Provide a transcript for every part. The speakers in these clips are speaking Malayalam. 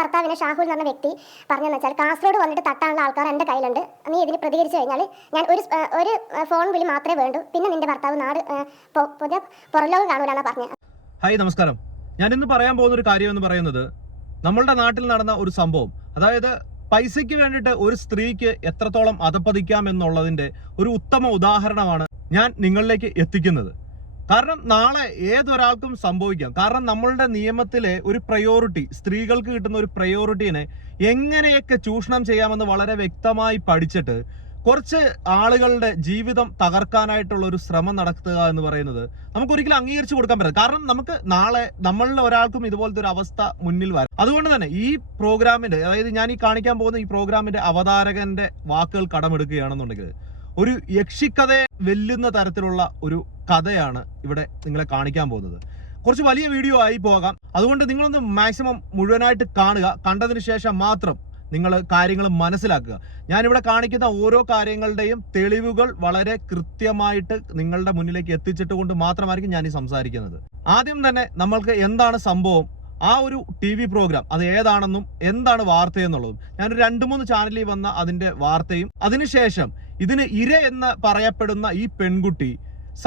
ഭർത്താവിനെ ഷാഹുൽ എന്ന് പറഞ്ഞ വ്യക്തി പറഞ്ഞെന്ന് വെച്ചാൽ കാസർഗോഡ് വന്നിട്ട് തട്ടാനുള്ള ആൾക്കാർ എൻ്റെ കയ്യിലുണ്ട്. നീ ഇതിന് പ്രതികരിച്ചു കഴിഞ്ഞാൽ ഞാൻ ഒരു ഫോൺ വിളി മാത്രമേ വേണ്ടൂ, പിന്നെ നിന്റെ ഭർത്താവ് നാട് പുറലോകം കാണൂലെന്നാണ് പറഞ്ഞത്. ഹായ്, നമസ്കാരം. ഞാൻ ഇന്ന് പറയാൻ പോകുന്ന ഒരു കാര്യം എന്ന് പറയുന്നത് നമ്മളുടെ നാട്ടിൽ നടന്ന ഒരു സംഭവം. അതായത് പൈസയ്ക്ക് വേണ്ടിയിട്ട് ഒരു സ്ത്രീക്ക് എത്രത്തോളം അധപ്പതിക്കാം എന്നുള്ളതിന്റെ ഒരു ഉത്തമ ഉദാഹരണമാണ് ഞാൻ നിങ്ങളിലേക്ക് എത്തിക്കുന്നത്. കാരണം നാളെ ഏതൊരാൾക്കും സംഭവിക്കാം. കാരണം നമ്മളുടെ നിയമത്തിലെ ഒരു പ്രയോറിറ്റി, സ്ത്രീകൾക്ക് കിട്ടുന്ന ഒരു പ്രയോറിറ്റീനെ എങ്ങനെയൊക്കെ ചൂഷണം ചെയ്യാമെന്ന് വളരെ വ്യക്തമായി പഠിച്ചിട്ട് കുറച്ച് ആളുകളുടെ ജീവിതം തകർക്കാനായിട്ടുള്ള ഒരു ശ്രമം നടത്തുക എന്ന് പറയുന്നത് നമുക്കൊരിക്കലും അംഗീകരിച്ചു കൊടുക്കാൻ പറ്റില്ല. കാരണം നമുക്ക് നാളെ നമ്മളിൽ ഒരാൾക്കും ഇതുപോലത്തെ ഒരു അവസ്ഥ മുന്നിൽ വരും. അതുകൊണ്ട് തന്നെ ഈ പ്രോഗ്രാമിന്റെ, അതായത് ഞാൻ ഈ കാണിക്കാൻ പോകുന്ന ഈ പ്രോഗ്രാമിന്റെ അവതാരകന്റെ വാക്കുകൾ കടമെടുക്കുകയാണെന്നുണ്ടെങ്കിൽ ഒരു യക്ഷിക്കഥയെ വെല്ലുന്ന തരത്തിലുള്ള ഒരു കഥയാണ് ഇവിടെ നിങ്ങളെ കാണിക്കാൻ പോകുന്നത്. കുറച്ച് വലിയ വീഡിയോ ആയി പോകാം. അതുകൊണ്ട് നിങ്ങളൊന്ന് മാക്സിമം മുഴുവനായിട്ട് കാണുക. കണ്ടതിന് ശേഷം മാത്രം നിങ്ങൾ കാര്യങ്ങൾ മനസ്സിലാക്കുക. ഞാനിവിടെ കാണിക്കുന്ന ഓരോ കാര്യങ്ങളുടെയും തെളിവുകൾ വളരെ കൃത്യമായിട്ട് നിങ്ങളുടെ മുന്നിലേക്ക് എത്തിച്ചിട്ട് കൊണ്ട് മാത്രമായിരിക്കും ഞാൻ ഈ സംസാരിക്കുന്നത്. ആദ്യം തന്നെ നമ്മൾക്ക് എന്താണ് സംഭവം, ആ ഒരു TV പ്രോഗ്രാം അത് ഏതാണെന്നും എന്താണ് വാർത്തയെന്നുള്ളതും ഞാനൊരു 2-3 ചാനലിൽ വന്ന അതിന്റെ വാർത്തയും അതിനുശേഷം ഇതിന് ഇര എന്ന് പറയപ്പെടുന്ന ഈ പെൺകുട്ടി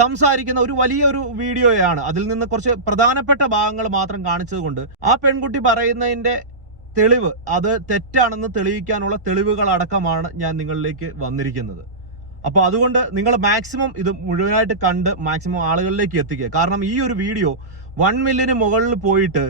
സംസാരിക്കുന്ന ഒരു വലിയൊരു വീഡിയോയാണ്. അതിൽ നിന്ന് കുറച്ച് പ്രധാനപ്പെട്ട ഭാഗങ്ങൾ മാത്രം കാണിച്ചതുകൊണ്ട് ആ പെൺകുട്ടി പറയുന്നതിന്റെ തെളിവ് അത് തെറ്റാണെന്ന് തെളിയിക്കാനുള്ള തെളിവുകൾ അടക്കമാണ് ഞാൻ നിങ്ങളിലേക്ക് വന്നിരിക്കുന്നത്. അപ്പോൾ അതുകൊണ്ട് നിങ്ങൾ മാക്സിമം ഇത് മുഴുവനായിട്ട് കണ്ട് മാക്സിമം ആളുകളിലേക്ക് എത്തിക്കുക. കാരണം ഈ ഒരു വീഡിയോ 1 മില്യന് മുകളിൽ പോയിട്ട്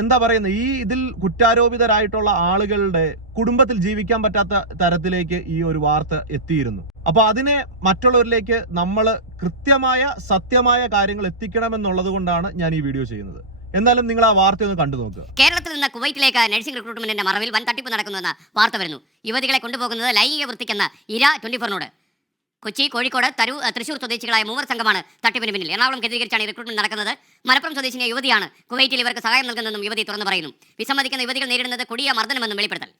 എന്താ പറയുന്നത്, ഈ ഇതിൽ കുറ്റാരോപിതരായിട്ടുള്ള ആളുകളുടെ കുടുംബത്തിൽ ജീവിക്കാൻ പറ്റാത്ത തരത്തിലേക്ക് ഈ ഒരു വാർത്ത എത്തിയിരുന്നു. അപ്പൊ അതിനെ മറ്റുള്ളവരിലേക്ക് നമ്മൾ കൃത്യമായ സത്യമായ കാര്യങ്ങൾ എത്തിക്കണമെന്നുള്ളത് കൊണ്ടാണ് ഞാൻ ഈ വീഡിയോ ചെയ്യുന്നത്. എന്നാലും നിങ്ങൾ ആ വാർത്ത ഒന്ന് കണ്ടു നോക്കുക. കേരളത്തിൽ നിന്ന് കുവൈറ്റിലേക്ക് നഴ്സിംഗ് റിക്രൂട്ട്മെന്റിന്റെ മറവിൽ വൻ തട്ടിപ്പ് നടക്കുന്നുവെന്ന വാർത്ത വരുന്നു. യുവതികളെ കൊണ്ടുപോകുന്നത് ലൈംഗിക വൃത്തിക്കെന്ന ഇര 24-നോട്. കൊച്ചി, കോഴിക്കോട്, തൃശൂർ സ്വദേശികളായ 3 സംഘമാണ് തട്ടിപ്പിന് പിന്നിൽ. എറണാകുളം കേന്ദ്രീകരിച്ചാണ് ഈ റിക്രൂട്ട്മെന്റ് നടക്കുന്നത്. മലപ്പുറം സ്വദേശിനിയ യുവതിയാണ് കുവൈറ്റിൽ ഇവർക്ക് സഹായം നൽകുന്നതെന്നും യുവതി തുറന്നു പറയുന്നു. വിസമ്മതിക്കുന്ന യുവതികൾ നേരിടുന്നത് കൊടിയ മർദ്ദനമെന്നും വെളിപ്പെടുത്തൽ.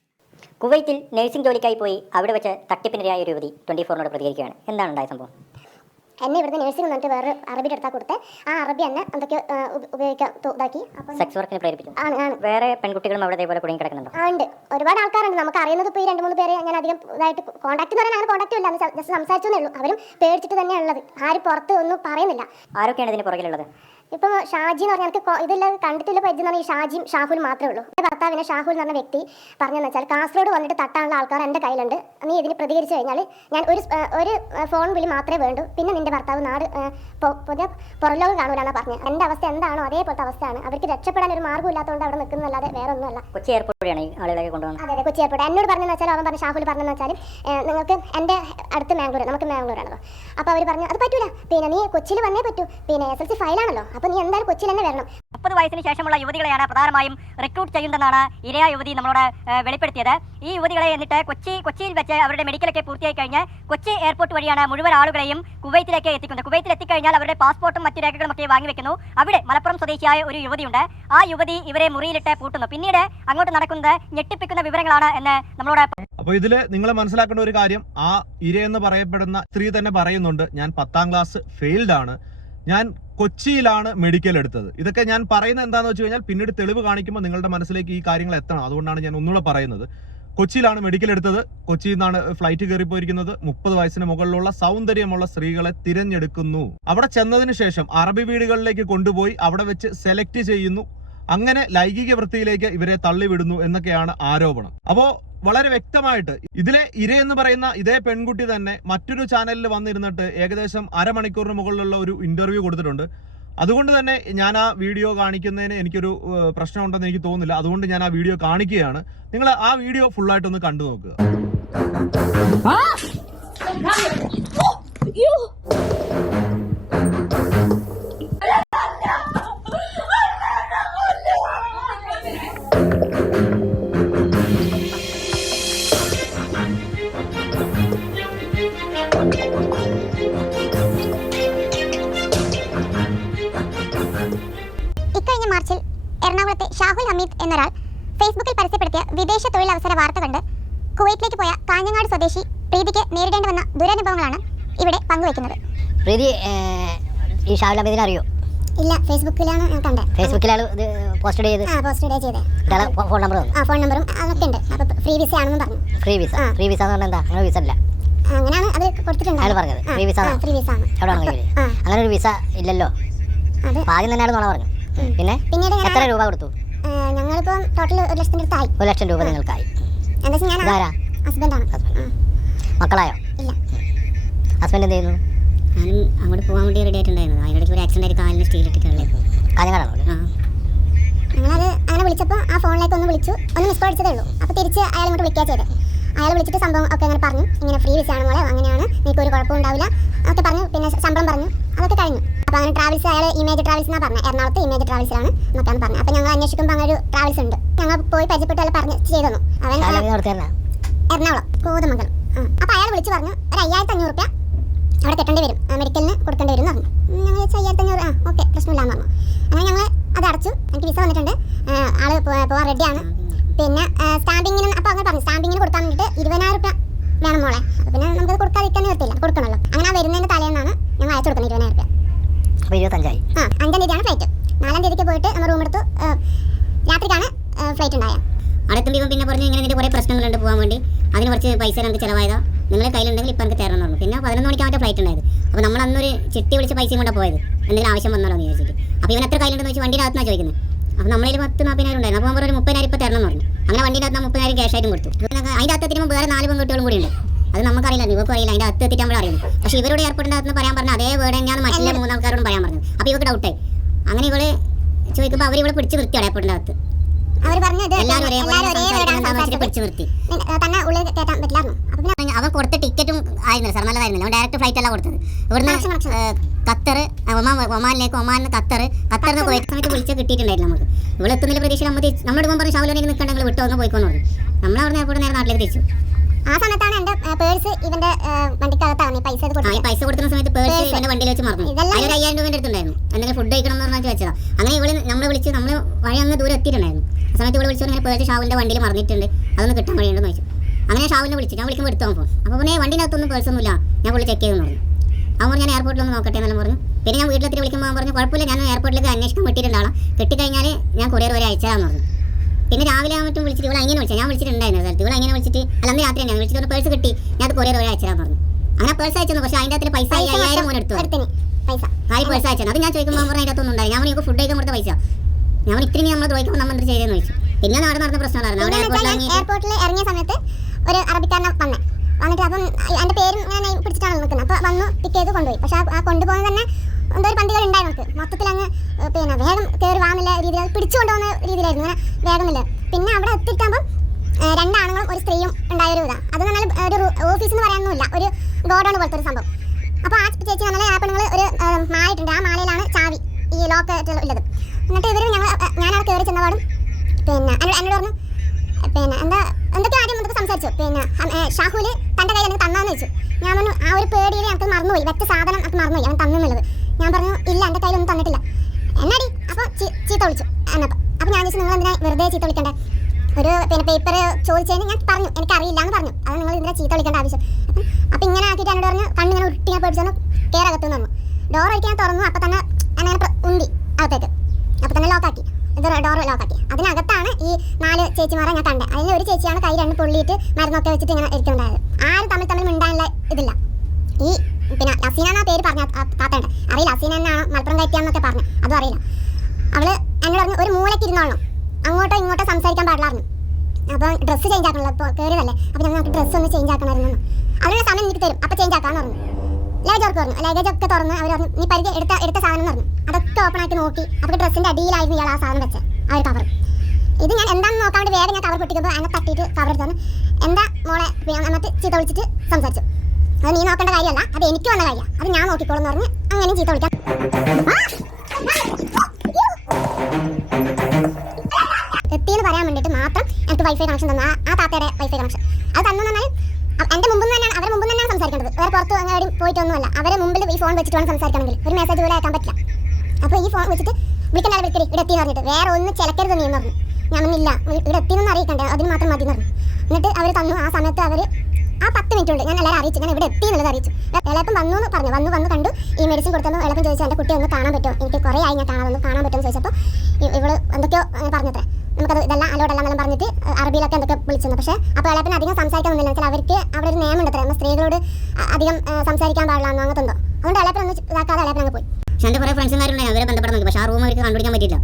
കുവൈറ്റിൽ നഴ്സിംഗ് ജോലിക്കായി പോയി അവിടെ വെച്ച് തട്ടിപ്പിനിരയായ ഒരു യുവതി 24-നോട് പ്രതികരിക്കുകയാണ്. എന്താണ് ഉണ്ടായ സംഭവം? എന്നെ ഇവിടുത്തെ നഴ്സിംഗ് എന്നിട്ട് വേറെ അറബിയുടെ അടുത്താ കൊടുത്ത് ആ അറബി എന്നെ എന്തൊക്കെ ഉപയോഗിക്കാൻ ഇതാക്കി സെക്സ് വർക്കിന് പ്രേരിപ്പിച്ചു. വേറെ പെൺകുട്ടികളും അവിടെ ഇതേപോലെ കുടുങ്ങി കിടക്കുന്നുണ്ടോ? ഉണ്ട്, ഒരുപാട് ആൾക്കാരുണ്ട്. നമുക്ക് അറിയുന്നത് ഇപ്പോൾ ഈ 2-3 പേരെ ഞാൻ അധികം ഇതായിട്ട് കോൺടാക്ട് എന്ന് പറയാൻ അങ്ങനെ കോൺടാക്ട് ഇല്ല, ജസ്റ്റ് സംസാരിച്ചേ ഉള്ളൂ. അവരും പേടിച്ചിട്ട് തന്നെയാണ് ഉള്ളത്, ആരും പുറത്ത് ഒന്നും പറയുന്നില്ല. ആരൊക്കെയാണ് ഇതിന് പുറകിലുള്ളത്? ഇപ്പം ഷാജി എന്ന് പറഞ്ഞാൽ എനിക്ക് ഇതില്ലാതെ കണ്ടിട്ടുള്ള പരിചയം എന്ന് പറഞ്ഞാൽ ഈ ഷാജിയും ഷാഹുൽ മാത്രമേ ഉള്ളൂ. എൻ്റെ ഭർത്താവിനെ ഷാഹുൽ എന്ന് പറഞ്ഞ വ്യക്തി പറഞ്ഞെന്ന് വെച്ചാൽ കാസർഗോഡ് വന്നിട്ട് തട്ടാനുള്ള ആൾക്കാർ എൻ്റെ കയ്യിലുണ്ട്. നീ ഇതിന് പ്രതികരിച്ചു കഴിഞ്ഞാൽ ഞാൻ ഒരു ഫോൺ വിളി മാത്രമേ വേണ്ടൂ, പിന്നെ നിന്റെ ഭർത്താവ് നാട് പുറലോകം കാണൂലെന്നാണ് പറഞ്ഞത്. എൻ്റെ അവസ്ഥ എന്താണോ അതേപോലത്തെ അവസ്ഥയാണ്. അവർക്ക് രക്ഷപ്പെടാൻ ഒരു മാർഗ്ഗം ഇല്ലാത്തതുകൊണ്ട് അവിടെ നിൽക്കുന്നതല്ലാതെ വേറെ ഒന്നുമല്ല. കൊച്ചി എയർപോർട്ടിലാണ് ഈ ആളുകളെ കൊണ്ടുവന്നത്. അതെ, കൊച്ചി എയർപോർട്ട്. എന്നോട് പറഞ്ഞെന്ന് വെച്ചാൽ അവൻ പറഞ്ഞ ഷാഹുൽ പറഞ്ഞെന്ന് വെച്ചാൽ നിങ്ങൾക്ക് എൻ്റെ അടുത്ത് മാംഗ്ലൂർ, നമുക്ക് മാംഗ്ലൂരാണല്ലോ. അപ്പോൾ അവർ പറഞ്ഞു അത് പറ്റൂല, പിന്നെ നീ കൊച്ചിയിൽ വന്നേ പറ്റൂ, പിന്നെ SLC ഫയലാണല്ലോ, അപ്പോൾ നീ എന്തായാലും കൊച്ചിയിൽ തന്നെ വരണം. 30 വയസ്സിന് ശേഷമുള്ള യുവതികളെയാണ് പ്രധാനമായും റിക്രൂട്ട് ചെയ്യുന്നതെന്നാണ് ഇരയാ യുവതി നമ്മളോട് വെളിപ്പെടുത്തിയത്. ഈ യുവതികളെ എന്നിട്ട് കൊച്ചിയിൽ വെച്ച് അവരുടെ മെഡിക്കലൊക്കെ പൂർത്തിയായി കഴിഞ്ഞ് കൊച്ചി എയർപോർട്ട് വഴിയാണ് മുഴുവൻ ആളുകളെയും കുവൈറ്റിലേക്ക് എത്തിക്കുന്നത്. കുവൈറ്റിൽ എത്തിക്കഴിഞ്ഞാൽ അവരുടെ പാസ്പോർട്ടും മറ്റു രേഖകളും ഒക്കെ വാങ്ങിവെക്കുന്നു. അവിടെ മലപ്പുറം സ്വദേശിയായ ഒരു യുവതിയുണ്ട്. ആ യുവതി ഇവരെ മുറിയിലിട്ട് പൂട്ടുന്നു. പിന്നീട് അങ്ങോട്ട് നടക്കുന്നത് ഞെട്ടിപ്പിക്കുന്ന വിവരങ്ങളാണ് എന്ന് നമ്മളോട്. അപ്പോൾ ഇതില് നിങ്ങൾ മനസ്സിലാക്കേണ്ട ഒരു കാര്യം, ആ ഇര എന്ന് പറയപ്പെടുന്ന സ്ത്രീ തന്നെ പറയുന്നുണ്ട്, ഞാൻ 10ാം ക്ലാസ് ഫെയിൽഡ് ആണ്, ഞാൻ കൊച്ചിയിലാണ് മെഡിക്കൽ എടുത്തത്. ഇതൊക്കെ ഞാൻ പറയുന്നത് എന്താണെന്ന് വെച്ച് കഴിഞ്ഞാൽ പിന്നീട് തെളിവ് കാണിക്കുമ്പോൾ നിങ്ങളുടെ മനസ്സിലേക്ക് ഈ കാര്യങ്ങൾ എത്തണം. അതുകൊണ്ടാണ് ഞാൻ ഒന്നുകൂടെ പറയുന്നത്. കൊച്ചിയിലാണ് മെഡിക്കൽ എടുത്തത്, കൊച്ചിയിൽ നിന്നാണ് ഫ്ലൈറ്റ് കയറിപ്പോയിരിക്കുന്നത്. 30 വയസ്സിന് മുകളിലുള്ള സൗന്ദര്യമുള്ള സ്ത്രീകളെ തിരഞ്ഞെടുക്കുന്നു. അവിടെ ചെന്നതിന് ശേഷം അറബി വീടുകളിലേക്ക് കൊണ്ടുപോയി അവിടെ വെച്ച് സെലക്ട് ചെയ്യുന്നു. അങ്ങനെ ലൈംഗിക വൃത്തിയിലേക്ക് ഇവരെ തള്ളിവിടുന്നു എന്നൊക്കെയാണ് ആരോപണം. അപ്പോ വളരെ വ്യക്തമായിട്ട് ഇതിലെ ഇര എന്ന് പറയുന്ന ഇതേ പെൺകുട്ടി തന്നെ മറ്റൊരു ചാനലിൽ വന്നിരുന്നിട്ട് ഏകദേശം അരമണിക്കൂറിന് മുകളിലുള്ള ഒരു ഇന്റർവ്യൂ കൊടുത്തിട്ടുണ്ട്. അതുകൊണ്ട് തന്നെ ഞാൻ ആ വീഡിയോ കാണിക്കുന്നതിന് എനിക്കൊരു പ്രശ്നമുണ്ടെന്ന് എനിക്ക് തോന്നുന്നില്ല. അതുകൊണ്ട് ഞാൻ ആ വീഡിയോ കാണിക്കുകയാണ്. നിങ്ങൾ ആ വീഡിയോ ഫുള്ളായിട്ടൊന്ന് കണ്ടു നോക്കുക. ഇക്കഴിഞ്ഞ മാർച്ചിൽ എറണാകുളത്തെ ഷാഹുൽ ഹമീദ് എന്നൊരാൾ ഫേസ്ബുക്കിൽ പരസ്യപ്പെടുത്തിയ വിദേശ തൊഴിലവസര വാർത്ത കണ്ട് കുവൈറ്റിലേക്ക് പോയ കാഞ്ഞങ്ങാട് സ്വദേശി പ്രീതിക്ക് നേരിടേണ്ടി വന്ന ദുരനുഭവങ്ങളാണ് ഇവിടെ പങ്കുവയ്ക്കുന്നത്. പ്രീതി, ഈ ഷാഹുൽ ഹമീദിനെ അറിയോ? ഇല്ല, ഫേസ്ബുക്കിലാണ് ഞാൻ കണ്ടത്. ഫേസ്ബുക്കിലാണ് ഇത് പോസ്റ്റ് ചെയ്ത് പോസ്റ്റ് ചെയ്തേ. ഫോൺ നമ്പർ വന്നു. ഫോൺ നമ്പറും അതൊക്കെ ഉണ്ട്. അപ്പോൾ ഫ്രീ വിസ ആണെന്ന് പറഞ്ഞു. ഫ്രീ വിസ എന്ന് പറഞ്ഞാൽ എന്താ? അങ്ങനെ വിസ അല്ല, അങ്ങനെയാണ് അത് കൊടുത്തിട്ടുണ്ട്. അയാൾ പറഞ്ഞത് ഫ്രീ വിസ ആണ്. ഫ്രീ വിസ ആണ്. എവിടെ ആണെങ്കിൽ അങ്ങനെ ഒരു വിസ ഇല്ലല്ലോ. അത് ആദ്യം തന്നെ നുണ പറഞ്ഞു. പിന്നീട് എത്ര രൂപ കൊടുത്തു? ഞങ്ങളിപ്പോൾ ടോട്ടൽ 1 ലക്ഷത്തിൻ്റെ അടുത്തായി. 1 ലക്ഷം രൂപ നിങ്ങൾക്കായി. എന്താ വെച്ചാൽ ഞാൻ ഇതാരാ? ഹസ്ബൻഡാണ്. മക്കളായോ? ഇല്ല. ഹസ്ബൻഡ് എന്ത് ചെയ്യുന്നു? ഞാനും അങ്ങോട്ട് പോകാൻ വേണ്ടി റെഡി ആയിട്ടുണ്ടായിരുന്നു. അതിനിടയ്ക്ക് ഒരു ആക്സിഡന്റ് ആയിട്ട് കാലിന് സ്റ്റീൽ ഇട്ടിട്ടുള്ളത്. കാഞ്ഞങ്ങാടാണോ? ഞങ്ങളത് അങ്ങനെ വിളിച്ചപ്പോൾ ആ ഫോണിലേക്ക് ഒന്ന് വിളിച്ചു, ഒന്ന് മിസ് കോൾ അടിച്ചതേ ഉള്ളൂ. അപ്പോൾ തിരിച്ച് അയാൾ ഇങ്ങോട്ട് വിളിക്കുക ചെയ്തത്. അയാൾ വിളിച്ചിട്ട് സംഭവം ഒക്കെ അങ്ങനെ പറഞ്ഞു, ഇങ്ങനെ ഫ്രീ വിസ ആണ് മോളെ, അങ്ങനെയാണ്, നിങ്ങൾക്ക് ഒരു കുഴപ്പവും ഉണ്ടാവില്ല അതൊക്കെ പറഞ്ഞു. പിന്നെ ശമ്പളം പറഞ്ഞു, അതൊക്കെ കഴിഞ്ഞു. അപ്പോൾ അങ്ങനെ ട്രാവൽസ്, അയാൾ ഇമേജ് ട്രാവൽസ് എന്നാണ് പറഞ്ഞത്. എറണാകുളത്ത് ഇമേജ് ട്രാവൽസിലാണ് എന്നൊക്കെയാണ് പറഞ്ഞത്. അപ്പോൾ ഞങ്ങൾ അന്വേഷിക്കുമ്പോൾ അങ്ങനെ ഒരു ട്രാവൽസ് ഉണ്ട്. ഞങ്ങൾ പോയി പരിചയപ്പെട്ട് അയാൾ പറഞ്ഞ് ചെയ്തു തന്നു. അവൻ എറണാകുളം കോതമംഗലം. അപ്പോൾ അയാൾ വിളിച്ച് പറഞ്ഞു ഒരു 5500 രൂപ അവിടെ കെട്ടേണ്ടി വരും, മെഡിക്കലിന് കൊടുക്കേണ്ടി വരും എന്ന് പറഞ്ഞു. ഞങ്ങൾ ചോദിച്ചാൽ 5500, ഓക്കെ പ്രശ്നമില്ലാന്ന് പറഞ്ഞു. അങ്ങനെ ഞങ്ങൾ അത് അടച്ചു. എനിക്ക് വിസ വന്നിട്ടുണ്ട്, ആൾ പോകാൻ റെഡിയാണ്. പിന്നെ സ്റ്റാമ്പിങ്ങിനും അപ്പോൾ അങ്ങനെ പറഞ്ഞു, സ്റ്റാമ്പിങ്ങിന് കൊടുക്കാൻ വേണ്ടിയിട്ട് 20000 രൂപ വേണം മോളെ. അപ്പോൾ പിന്നെ നമുക്കത് കൊടുക്കാതിരിക്കാൻ നിർത്തില്ല, കൊടുക്കണമല്ലോ. അങ്ങനെ ആ വരുന്നതിൻ്റെ തലേന്നാണ് ഞങ്ങൾ അയച്ചു കൊടുക്കുന്നത് 20000 രൂപ. അപ്പോൾ 25ആയി. 5-ാം തീയതിയാണ് ഫ്ലൈറ്റ്. 4-ാം തീയതിക്ക് പോയിട്ട് നമ്മൾ റൂം എടുത്തു. രാത്രിക്കാണ് ഫ്ലൈറ്റ് ഉണ്ടായത്. അവിടെ എത്തുമ്പോൾ പിന്നെ പറഞ്ഞു ഇങ്ങനെ ഇതിൻ്റെ കുറേ പ്രശ്നങ്ങളുണ്ട് പോകാൻ വേണ്ടി, അതിന് കുറച്ച് പൈസ നമുക്ക് ചിലവായതാ, നിങ്ങളുടെ കയ്യിലുണ്ടെങ്കിൽ ഇപ്പോൾ എനിക്ക് തരണം എന്ന് പറഞ്ഞു. പിന്നെ 11 മണിക്ക് മറ്റേ ഫ്ലൈറ്റ് ഉണ്ടായത്. അപ്പോൾ നമ്മൾ അന്നൊരു ചിട്ടി വിളിച്ച് പൈസയും കൊണ്ടാണ് പോയത്, എന്തെങ്കിലും ആവശ്യം വന്നാലോ എന്ന് ചോദിച്ചിട്ട്. അപ്പോൾ ഇവൻ എത്ര കയ്യിലുണ്ടെന്ന് വെച്ചാൽ വണ്ടിയുടെ അകത്താണ് ചോദിക്കുന്നത്. അപ്പോൾ നമ്മളതിൽ 10-40,000 ഉണ്ടായിരുന്നു. അപ്പോൾ ഒരു 30,000 ഇപ്പോൾ തരണം എന്ന് പറഞ്ഞു. അങ്ങനെ വണ്ടിയുടെ അകത്ത് 30,000 ക്യാഷ് ആയിട്ടും കൊടുത്തു. അതിൻ്റെ അകത്ത് എത്തിയുമ്പോൾ വേറെ 4 പെൺകുട്ടികളും കൂടി ഉണ്ട്. അത് നമുക്കറിയില്ല, ഇവർക്ക് അറിയില്ല, അതിൻ്റെ അകത്ത് എത്തിയിട്ട് നമ്മൾ അറിയുന്നു. പക്ഷേ ഇവരോട് എയർപോർട്ടിൻ്റെ അകത്ത് പറയാൻ പറഞ്ഞാൽ അതേ വേർഡ് തന്നെയാണ് മറ്റുള്ള 3 ആൾക്കാരോടും പറയാൻ പറഞ്ഞത്. അപ്പോൾ ഇവർക്ക് ഡൗട്ടായി. അങ്ങനെ ഇവള് ചോദിക്കുമ്പോൾ അവർ ഇവിടെ പിടിച്ച് നിർത്തി എയർപോർട്ടിൻ്റെ അകത്ത്. അവർ പറഞ്ഞത് പിടിച്ചു നിർത്തി. തന്നെ ഉള്ളിൽ കയറ്റാൻ പറ്റില്ലായിരുന്നു. അപ്പോൾ പിന്നെ അവൻ കൊടുത്ത ടിക്കറ്റും ആയിരുന്നില്ല, സാർ നല്ലതായിരുന്നില്ല. അവൻ ഡയറക്റ്റ് ഫ്ലൈറ്റ് അല്ല കൊടുത്തത്. ഇവിടുന്ന് ഖത്തർ, ഒമാനിലേക്ക്, ഒമാനിൽ ഖത്തറിന് പോയിട്ട് സമയത്ത് വിളിച്ച് കിട്ടിയിട്ടുണ്ടായിരുന്നു. നമുക്ക് ഇവിടെ എത്തുന്നില്ല പ്രതീക്ഷ. നമ്മുടെ പറഞ്ഞു ഷാവുലോനെ നിൽക്കണ്ടെങ്കിൽ വിട്ടോന്ന് പോയിക്കോന്ന് പറഞ്ഞു. നമ്മൾ അവിടെ എയർപോർട്ട് നേരെ നാട്ടിലേക്ക് തിരിച്ചു. ആ സമയത്താണ് എൻ്റെ പേഴ്സ് ഇവന്റെ വണ്ടിക്കകത്താണ് പൈസ പൈസ കൊടുക്കുന്ന സമയത്ത് പേഴ്സ് ഇവന്റെ വണ്ടിയിൽ വെച്ച് മറന്നു. അതിൽ 5000 രൂപ അടുത്തുണ്ടായിരുന്നു. എന്തെങ്കിലും ഫുഡ് കഴിക്കണം എന്ന് പറഞ്ഞാൽ വെച്ചതാ. അങ്ങനെ ഇവള് നമ്മളെ വിളിച്ച് നമ്മൾ വഴി അങ്ങ് ദൂരം എത്തിയിട്ടുണ്ടായിരുന്നു. ആ സമയത്ത് ഇവിടെ വിളിച്ചു ഇങ്ങനെ പേഴ്സ് ഷാവിൻ്റെ വണ്ടിയിൽ മറന്നിട്ടുണ്ട്, അതൊന്ന് കിട്ടാൻ വഴിയുണ്ടെന്ന് ചോദിച്ചു. അങ്ങനെ ഷാവിനെ വിളിച്ചു. ഞാൻ വിളിക്കുമ്പോൾ എടുത്തു ഫോൺ. അപ്പോൾ പിന്നെ വണ്ടിനകത്തൊന്നും പേഴ്സൊന്നുമില്ല, ഞാൻ പുള്ളി ചെക്ക് ചെയ്തെന്ന് പറഞ്ഞു. അവൻ ഞാൻ എയർപോർട്ടിലൊന്ന് നോക്കട്ടെ എന്നെല്ലാം പറഞ്ഞു. പിന്നെ ഞാൻ വീട്ടിലെത്തി വിളിക്കുമ്പോൾ പറഞ്ഞു കുഴപ്പമില്ല, ഞാൻ എയർപോർട്ടിലേക്ക് അന്വേഷണം വിട്ടിട്ടുണ്ടാവും, കിട്ടിക്കഴിഞ്ഞാൽ ഞാൻ കൊറിയർ വരെ അയച്ചാന്ന് പറഞ്ഞു. പിന്നെ രാവിലെ ആകുമ്പോൾ വിളിച്ചിട്ട് ഇവിടെ അങ്ങനെ വിളിച്ചാൽ ഞാൻ വിളിച്ചിട്ടുണ്ടായിരുന്നു സ്ഥലത്ത്. ഇവിടെ അങ്ങനെ വിളിച്ചിട്ട് അന്ന് രാത്രി ഞാൻ വിളിച്ചിട്ട് പേഴ്സ് കിട്ടി, ഞാൻ അത് കൊറിയർ വരെ അയച്ചാന്ന് പറഞ്ഞു. അങ്ങനെ പേഴ്സ് അയച്ചു. പക്ഷേ അതിൻ്റെ അകത്ത് പൈസ 5000 മോൻ എടുത്തു. പൈസ പേഴ്സ് അയച്ചു. അത് ഞാൻ ചോദിക്കുമ്പോൾ പറഞ്ഞാൽ അതിൻ്റെ അകത്തൊന്നും ഉണ്ടായി. ഞാൻ നിങ്ങൾക്ക് ഫുഡ് കഴിക്കാൻ കൊടുത്ത പൈസ ഞാൻ ഇത്രയും നമ്മൾ ദ്രോഹിക്കുമ്പോൾ നമ്മൾ എന്ത് ചെയ്തെന്ന് ചോദിച്ചു. പിന്നെ നടന്ന പ്രശ്നമായിരുന്നു. എയർപോർട്ടിൽ ഇറങ്ങിയ സമയത്ത് ഒരു അറബിക്കാരനെ വന്നിട്ട് അപ്പം എൻ്റെ പേരും ഞാൻ പിടിച്ചിട്ടാണ് നിൽക്കുന്നത്. അപ്പോൾ വന്നു പിക്ക് ചെയ്ത് കൊണ്ടുപോയി. പക്ഷേ ആ കൊണ്ടുപോകുന്നത് തന്നെ എന്തോ ഒരു പന്തികൾ ഉണ്ടായിരുന്നു നമുക്ക്. മൊത്തത്തിൽ അങ്ങ് പിന്നെ വേഗം കയറി വാങ്ങുന്നില്ല രീതിയിൽ പിടിച്ചു കൊണ്ടുപോകുന്ന രീതിയിലായിരുന്നു. അങ്ങനെ വേഗമില്ല. പിന്നെ അവിടെ എത്തിയിട്ടാകുമ്പോൾ 2 ആണുങ്ങളും ഒരു സ്ത്രീയും ഉണ്ടായൊരു ഇതാണ്. അത് പറഞ്ഞാൽ ഒരു ഓഫീസ് എന്ന് പറയാനൊന്നുമില്ല, ഒരു ഗോഡൗൺ പോലത്തെ ഒരു സംഭവം. അപ്പോൾ ആ ചേച്ചി പറഞ്ഞാൽ ആ പെണ്ണുങ്ങൾ ഒരു മാലയിട്ടുണ്ട്. ആ മാലയിലാണ് ചാവി ഈ ലോക്ക് ഉള്ളത്. എന്നിട്ട് ഇവർ ഞാൻ അവിടെ കയറി ചെന്നപാടും പിന്നെ എന്നോട് പറഞ്ഞു പിന്നെ എന്തൊക്കെ ആദ്യം നമുക്ക് സംസാരിച്ചു. പിന്നെ ഷാഹുല് തൻ്റെ കയ്യിൽ എനിക്ക് തന്നാന്ന് ചോദിച്ചു. ഞാൻ പറഞ്ഞു ആ ഒരു പേടിയിൽ എനിക്ക് മറന്നുപോയി, വെച്ച സാധനം എനിക്ക് മറന്നുപോയി, അവൻ തന്നുള്ളത്. ഞാൻ പറഞ്ഞു ഇല്ല, എൻ്റെ കയ്യിലൊന്നും തന്നിട്ടില്ല. എന്നാടി അപ്പോൾ ചീത്ത വിളിച്ചു എന്നപ്പോൾ. അപ്പോൾ ഞാൻ ചോദിച്ചു നിങ്ങൾ എന്തിനാ വെറുതെ ചീത്ത വിളിക്കണ്ടേ, ഒരു പിന്നെ പേപ്പർ ചോദിച്ചതിന് ഞാൻ പറഞ്ഞു എനിക്കറിയില്ല എന്ന് പറഞ്ഞു. അത് നിങ്ങൾ ഇതിനെ ചീത്ത വിളിക്കേണ്ട ആവശ്യം. അപ്പം ഇങ്ങനെ ആക്കിയിട്ട് എന്നോട് പറഞ്ഞു കണ്ണിങ്ങനെ ഉരുട്ടി ഞാൻ പേടിച്ചു കയറകത്തെന്ന് പറഞ്ഞു. ഡോർ അടിക്കാൻ തുറന്നു. അപ്പം തന്നെ അങ്ങനെ ഉന്തി അകത്തേക്ക്. അപ്പം തന്നെ ലോക്കാക്കി, ഇത് ഡോർ ലോക്കാക്കി. അതിനകത്താണ് ഈ 4 ചേച്ചിമാരെ ഞാൻ കണ്ടത്. അതിൽ ഒരു ചേച്ചിയാണ് കൈ 2 പൊള്ളിയിട്ട് മരുന്നൊക്കെ വെച്ചിട്ട് ഇങ്ങനെ ഇരിക്കുന്നുണ്ടായത്. ആരും തമ്മിൽ മിണ്ടാനുള്ള ഇതില്ല. ഈ പിന്നെ അസീന എന്നാ പേര് പറഞ്ഞ താത്തേണ്ട അറിയില്ല, അസീന എന്നാണോ മലപ്പുറം കയറ്റിയാന്നൊക്കെ പറഞ്ഞു, അതും അറിയില്ല. അവള് എന്നോട് പറഞ്ഞു ഒരു മൂലയ്ക്ക് ഇരുന്നോളണം, അങ്ങോട്ടോ ഇങ്ങോട്ടോ സംസാരിക്കാൻ പാടില്ലായിരുന്നു. അപ്പോൾ ഡ്രസ്സ് ചേഞ്ച് ആക്കണല്ലോ, ഇപ്പോൾ കയറിയതല്ലേ, അപ്പോൾ ഞങ്ങൾക്ക് ഡ്രസ്സ് ഒന്ന് ചേഞ്ച് ആക്കണമായിരുന്നു. അതിനുള്ള സമയം എനിക്ക് തരും, അപ്പോൾ ചേഞ്ച് ആക്കാമെന്ന് പറഞ്ഞു. ലഗേജ് ഒക്കെ പറഞ്ഞു, ലഗേജ് ഒക്കെ തുറന്ന് അവർ പറഞ്ഞു നീ പരിധി എടുത്ത സാധനം എന്ന് പറഞ്ഞു. അതൊക്കെ ഓപ്പൺ ആക്കി നോക്കി. അപ്പോൾ ഡ്രസ്സിൻ്റെ അടിയിലായിരുന്നു ഇയാൾ ആ സാധനം വെച്ചത്, ആ ഒരു കവർ. ഇത് ഞാൻ എന്താണെന്ന് നോക്കാൻ വേണ്ടി വേഗം ഞാൻ കവർ പൊട്ടിക്കുമ്പോൾ അതിനെ തട്ടിയിട്ട് കവർ എടുത്തു. എന്താ മോളെ എന്നിട്ട് ചീത്ത വിളിച്ചിട്ട് സംസാരിച്ചു. അത് നീ നോക്കേണ്ട കാര്യമല്ല, അത് എനിക്ക് വന്ന കാര്യമാണ്, അത് ഞാൻ നോക്കിക്കോളൂ എന്ന് പറഞ്ഞ് അങ്ങനെ ചീത്ത വിളിക്കാം. എത്തിയെന്ന് പറയാൻ വേണ്ടിയിട്ട് മാത്രം എനിക്ക് വൈഫൈ കണക്ഷൻ തന്നു. ആ താത്തയുടെ വൈഫൈ കണക്ഷൻ അത് തന്നു പറഞ്ഞാൽ എൻ്റെ മുമ്പ് തന്നെയാണ്, അവരുടെ മുമ്പ് തന്നെയാണ് സംസാരിക്കേണ്ടത്. വേറെ പുറത്ത് അങ്ങോട്ട് പോയിട്ടൊന്നുമല്ല. അവരെ മുമ്പിൽ ഈ ഫോൺ വെച്ചിട്ട് വേണം സംസാരിക്കണമെങ്കിൽ. ഒരു മെസ്സേജ് പോലും അയക്കാൻ പറ്റില്ല. അപ്പോൾ ഈ ഫോൺ വെച്ചിട്ട് വിളിക്കേണ്ട വിളിക്കരി ഇവിടെ എത്തിയെന്ന് പറഞ്ഞിട്ട് വേറെ ഒന്നും ചിലക്കരുത് നീ എന്ന് പറഞ്ഞു. ഞാൻ പറഞ്ഞില്ല, ഇവിടെ എത്തിയെന്ന് അറിയിക്കണ്ടേ, അതിന് മാത്രം മതി എന്ന് പറഞ്ഞു. എന്നിട്ട് അവർ തന്നു. ആ സമയത്ത് അവർ ആ 10 മിനിറ്റ് കൊണ്ട് ഞാൻ എല്ലാവരും അറിയിച്ചു, ഞാൻ ഇവിടെ എത്തി എന്നുള്ളത് അറിയിച്ചു. ഇളയപ്പം വന്നു എന്ന് പറഞ്ഞു, വന്നു കണ്ടു. ഈ മെഡിസിൻ കൊടുത്തപ്പോൾ ഇളയപ്പം ചോദിച്ചു എൻ്റെ കുട്ടി ഒന്ന് കാണാൻ പറ്റുമോ, എനിക്ക് കുറേ ആയി ഞാൻ കാണാൻ പറ്റുമോ എന്ന് ചോദിച്ചപ്പോൾ ഇവള് എന്തൊക്കെയോ പറഞ്ഞത്രേ, നമുക്കത് ഇതെല്ലാം അലോടെല്ലാം എന്നെല്ലാം പറഞ്ഞിട്ട് അറബിയിലൊക്കെ എന്തൊക്കെ വിളിച്ചെന്ന്. പക്ഷേ അപ്പോൾ ഇളയപ്പന് അധികം സംസാരിക്കാനൊന്നുമില്ല. വെച്ചാൽ അവർക്ക് അവിടെ ഒരു നിയമം ഉണ്ട്, നമ്മൾ സ്ത്രീകളോട് അധികം സംസാരിക്കാൻ പാടില്ല എന്നോ അങ്ങനത്തെ എന്തോ. അതുകൊണ്ട് ഇളയപ്പൻ ഒന്ന് ഇതാക്കാതെ ഇളയപ്പൻ അങ്ങ് പോയി. പക്ഷെ എൻ്റെ കുറേ ഫ്രണ്ട്സുമാരുണ്ടായി, അവരെ ബന്ധപ്പെടാൻ നോക്കി, പക്ഷേ ആ റൂം അവർക്ക് കണ്ടുപിടിക്കാൻ പറ്റില്ല.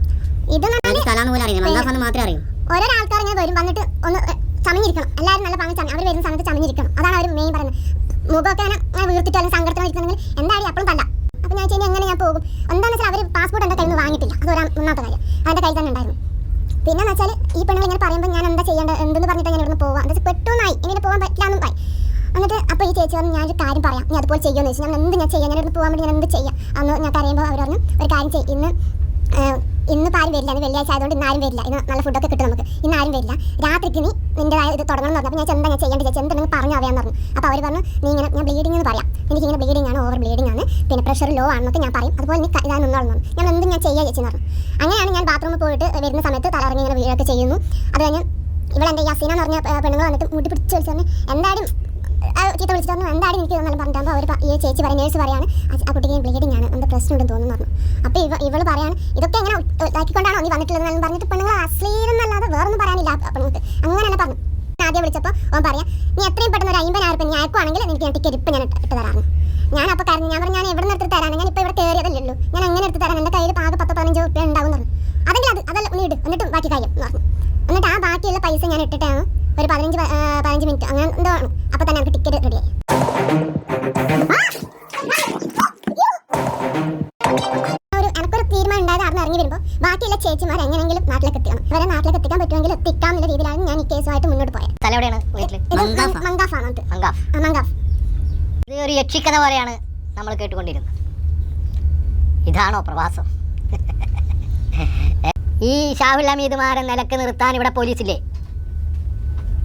ഇത് സ്ഥലം പോലും അറിയാം, മന്ദാഫാന്ന് മാത്രമേ അറിയൂ. ഓരോ ആൾക്കാർ ഇങ്ങനെ വരും, വന്നിട്ട് ഒന്ന് ചമഞ്ഞിരിക്കണം, എല്ലാവരും നല്ല പങ്ക് അവർ വരുന്ന സമയത്ത് ചമഞ്ഞിരിക്കണം. അതാണ് അവർ മെയിൻ പറയുന്നത്. മുഖമൊക്കെ അങ്ങനെ വീർത്തിട്ടോ അല്ലെങ്കിൽ സങ്കടത്തിലിരിക്കണമെങ്കിൽ എന്തായാലും അപ്പോഴും തല്ല. അപ്പോൾ ഞാൻ ചെയ്യുന്നത് എങ്ങനെ ഞാൻ പോകും? എന്താണെന്ന് വെച്ചാൽ അവർ പാസ്പോർട്ട് എൻ്റെ കയ്യിൽ നിന്ന് വാങ്ങിയിട്ടില്ല, അത് ഒന്നാമത്തെ കാര്യം. അതിൻ്റെ കയ്യിൽ തന്നെ ഉണ്ടായിരുന്നു. പിന്നെന്ന് വെച്ചാൽ ഈ പെണ്ണുങ്ങൾ ഇങ്ങനെ പറയുമ്പോൾ ഞാൻ എന്താ ചെയ്യേണ്ടത് എന്തെന്ന് പറഞ്ഞിട്ട് ഞാൻ ഇവിടുന്ന് പോവാം. എന്താ വെച്ചാൽ പെട്ടെന്നായി ഇങ്ങനെ പോകാൻ പറ്റില്ല എന്നും പറയും. എന്നിട്ട് അപ്പോൾ ഈ ചേച്ചി പറഞ്ഞു ഞാനൊരു കാര്യം പറയാം, ഞാൻ അതുപോലെ ചെയ്യുമെന്ന് വെച്ചാൽ ഞാൻ എന്ത് ഞാൻ ചെയ്യാം, ഞാൻ ഇവിടുന്ന് പോകാൻ വേണ്ടി ഞാൻ എന്ത് ചെയ്യാം അന്ന് ഞാൻ പറയുമ്പോൾ അവർ പറഞ്ഞു ഒരു കാര്യം ചെയ്യും, ഇന്നിപ്പോൾ ആരും വരില്ല, വെള്ളിയാഴ്ച ആയതുകൊണ്ട് ഇന്നാരും വരില്ല, ഇന്ന് നല്ല ഫുഡൊക്കെ കിട്ടും നമുക്ക്, ഇന്നാരും വരില്ല, രാത്രിക്ക് നീ നിൻ്റെതായ ഇത് തുടങ്ങണം എന്ന് പറഞ്ഞു. അപ്പോൾ ഞാൻ എന്താ ഞാൻ ചെയ്യേണ്ടത് ചേച്ചി, എന്തെങ്കിലും പറഞ്ഞു അറിയാമെന്ന് പറഞ്ഞു. അപ്പോൾ അവർ പറഞ്ഞു നീ ഇങ്ങനെ ഞാൻ ബ്ലീഡിംഗ് എന്ന് പറയാം, എനിക്കിങ്ങനെ ബ്ലീഡിംഗ് ആണ്, ഓവർ ബ്ലീഡിംഗ് ആണ്, പിന്നെ പ്രഷർ ലോ ആണെന്നൊക്കെ ഞാൻ പറയും, അതുപോലെ നീ ഇതാ നിന്നോളണം. ഞാൻ എന്തും ഞാൻ ചെയ്യാൻ ചേച്ചി എന്ന് പറഞ്ഞു. അങ്ങനെയാണ് ഞാൻ ബാത്റൂമിൽ പോയിട്ട് വരുന്ന സമയത്ത് തലയിറങ്ങി ഇങ്ങനെ വീഴൊക്കെ ചെയ്യുന്നു. അത് കഴിഞ്ഞ് ഇവിടെ എൻ്റെ യസീന എന്ന് പറഞ്ഞ പെണ്ണുങ്ങൾ വന്നിട്ട് മുട്ടി പിടിച്ച് വിളിച്ചു പറഞ്ഞു എന്തായാലും ചീത്ത വിളിച്ചിട്ട് പറഞ്ഞു എന്തായാലും എനിക്ക് നല്ല പറഞ്ഞിട്ടാകുമ്പോൾ അവർ ഈ ചേച്ചി പറയും, നേഴ്സ് പറയാണ് ആ കുട്ടിക്ക് ബ്ലീഡിംഗ് ആണ്, എന്താ പ്രശ്നം ഉണ്ടെന്ന് തോന്നുന്നു പറഞ്ഞു. അപ്പോൾ ഇവള് പറയാണ് ഇതൊക്കെ എങ്ങനെ ഇതാക്കിക്കൊണ്ടാണോ നീ വന്നിട്ടുള്ളത് എന്ന് പറഞ്ഞിട്ട് പെണ്ണുങ്ങൾ അശ്ലീലം എന്നല്ലാതെ വേറൊന്നും പറയാനില്ല പെണ്ണുങ്ങൾക്ക്. അങ്ങനെയല്ല പറഞ്ഞു. ആദ്യം വിളിച്ചപ്പോൾ അവൻ പറയാം നീ എത്രയും പെട്ടെന്ന് ഒരു 50,000 രൂപ അയക്കുവാണെങ്കിൽ എനിക്ക് ടിക്കറ്റ് ഇപ്പം ഞാൻ ഇട്ട് തരാറുണ്ട്. ഞാൻ അപ്പോൾ കരഞ്ഞു, ഞാൻ പറഞ്ഞു ഞാൻ എവിടെ നിന്ന് എടുത്ത് തരാണ്, ഞാൻ ഇപ്പോൾ ഇവിടെ കയറിയതല്ലേ ഉള്ളൂ, ഞാൻ അങ്ങനെ എടുത്ത് തരാൻ എൻ്റെ കയ്യിൽ പാക 10-15 രൂപ ഉണ്ടാവും പറഞ്ഞു. അതെങ്കിൽ അതല്ല നീ ഇട്, എന്നിട്ടും ബാക്കി കാര്യം എന്ന് പറഞ്ഞു. എന്നിട്ട് ആ ബാക്കിയുള്ള പൈസ ഞാൻ ഇട്ടിട്ടാണ് ഒരു 15 മിനിറ്റ് അങ്ങനെ എന്തോ ആണ്. അപ്പോൾ തന്നെ എനിക്ക് ടിക്കറ്റ് റെഡിയായി. എനിക്കൊരു തീരുമാനം ഉണ്ടായത് അവിടെ ഇറങ്ങി വരുമ്പോൾ ബാക്കിയുള്ള ചേച്ചിമാർ എങ്ങനെയെങ്കിലും നാട്ടിലേക്ക് എത്തിക്കണം. അവരെ നാട്ടിലേക്ക് എത്തിക്കാൻ പറ്റുമെങ്കിൽ എത്തിക്കാമെന്നുള്ള രീതിയിലാണ് ഞാൻ ഈ കേസുമായിട്ട് മുന്നോട്ട് പോയത്. സ്ഥലം എവിടെയാണ്? മങ്കാഫാണ്. മങ്കാഫ്. ഇത് ഒരു യക്ഷിക്കഥ പോലെയാണ് നമ്മൾ കേട്ടുകൊണ്ടിരുന്നത്. ഇതാണോ പ്രവാസം? ഈ ഷാഹുൽ ഹമീദുമാരെ നിലക്ക് നിർത്താൻ ഇവിടെ പോലീസില്ലേ?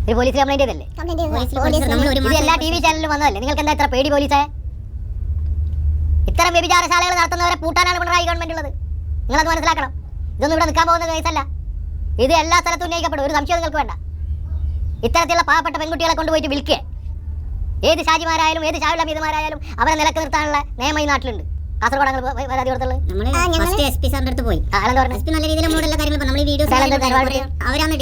ഒരു പോലീസ് കംപ്ലൈന്റ് ചെയ്തല്ലേ? ഇത് എല്ലാ TV ചാനലിലും വന്നതല്ലേ? നിങ്ങൾക്ക് എന്താ ഇത്ര പേടി പോലീസേ? ഇത്തരം വ്യഭിചാരശാലകൾ നടത്തുന്നവരെ പൂട്ടാനാണ് പിണറായി ഗവൺമെന്റ് ഉള്ളത്. നിങ്ങളത് മനസ്സിലാക്കണം. ഇതൊന്നും ഇവിടെ നിൽക്കാൻ പോകുന്ന കേസല്ല. ഇത് എല്ലാ സ്ഥലത്തും ഉന്നയിക്കപ്പെടും, ഒരു സംശയം നിങ്ങൾക്ക് വേണ്ട. ഇത്തരത്തിലുള്ള പാവപ്പെട്ട പെൺകുട്ടികളെ കൊണ്ടുപോയിട്ട് വിൽക്കുക. ഏത് ഷാജിമാരായാലും ഏത് ഷാഹുൽ ഹമീദുമാരായാലും അവരെ നിലക്ക് നിർത്താനുള്ള നിയമം ഈ നാട്ടിലുണ്ട്. കാസർഗോഡ് പരാതി കൊടുത്തുള്ളത് SP സാറിന്റെ അടുത്ത് പോയി. SP നല്ല രീതിയിൽ നമ്മളോട് കാര്യങ്ങൾ നമ്മൾ ഈ വീഡിയോസ് അവരാണ്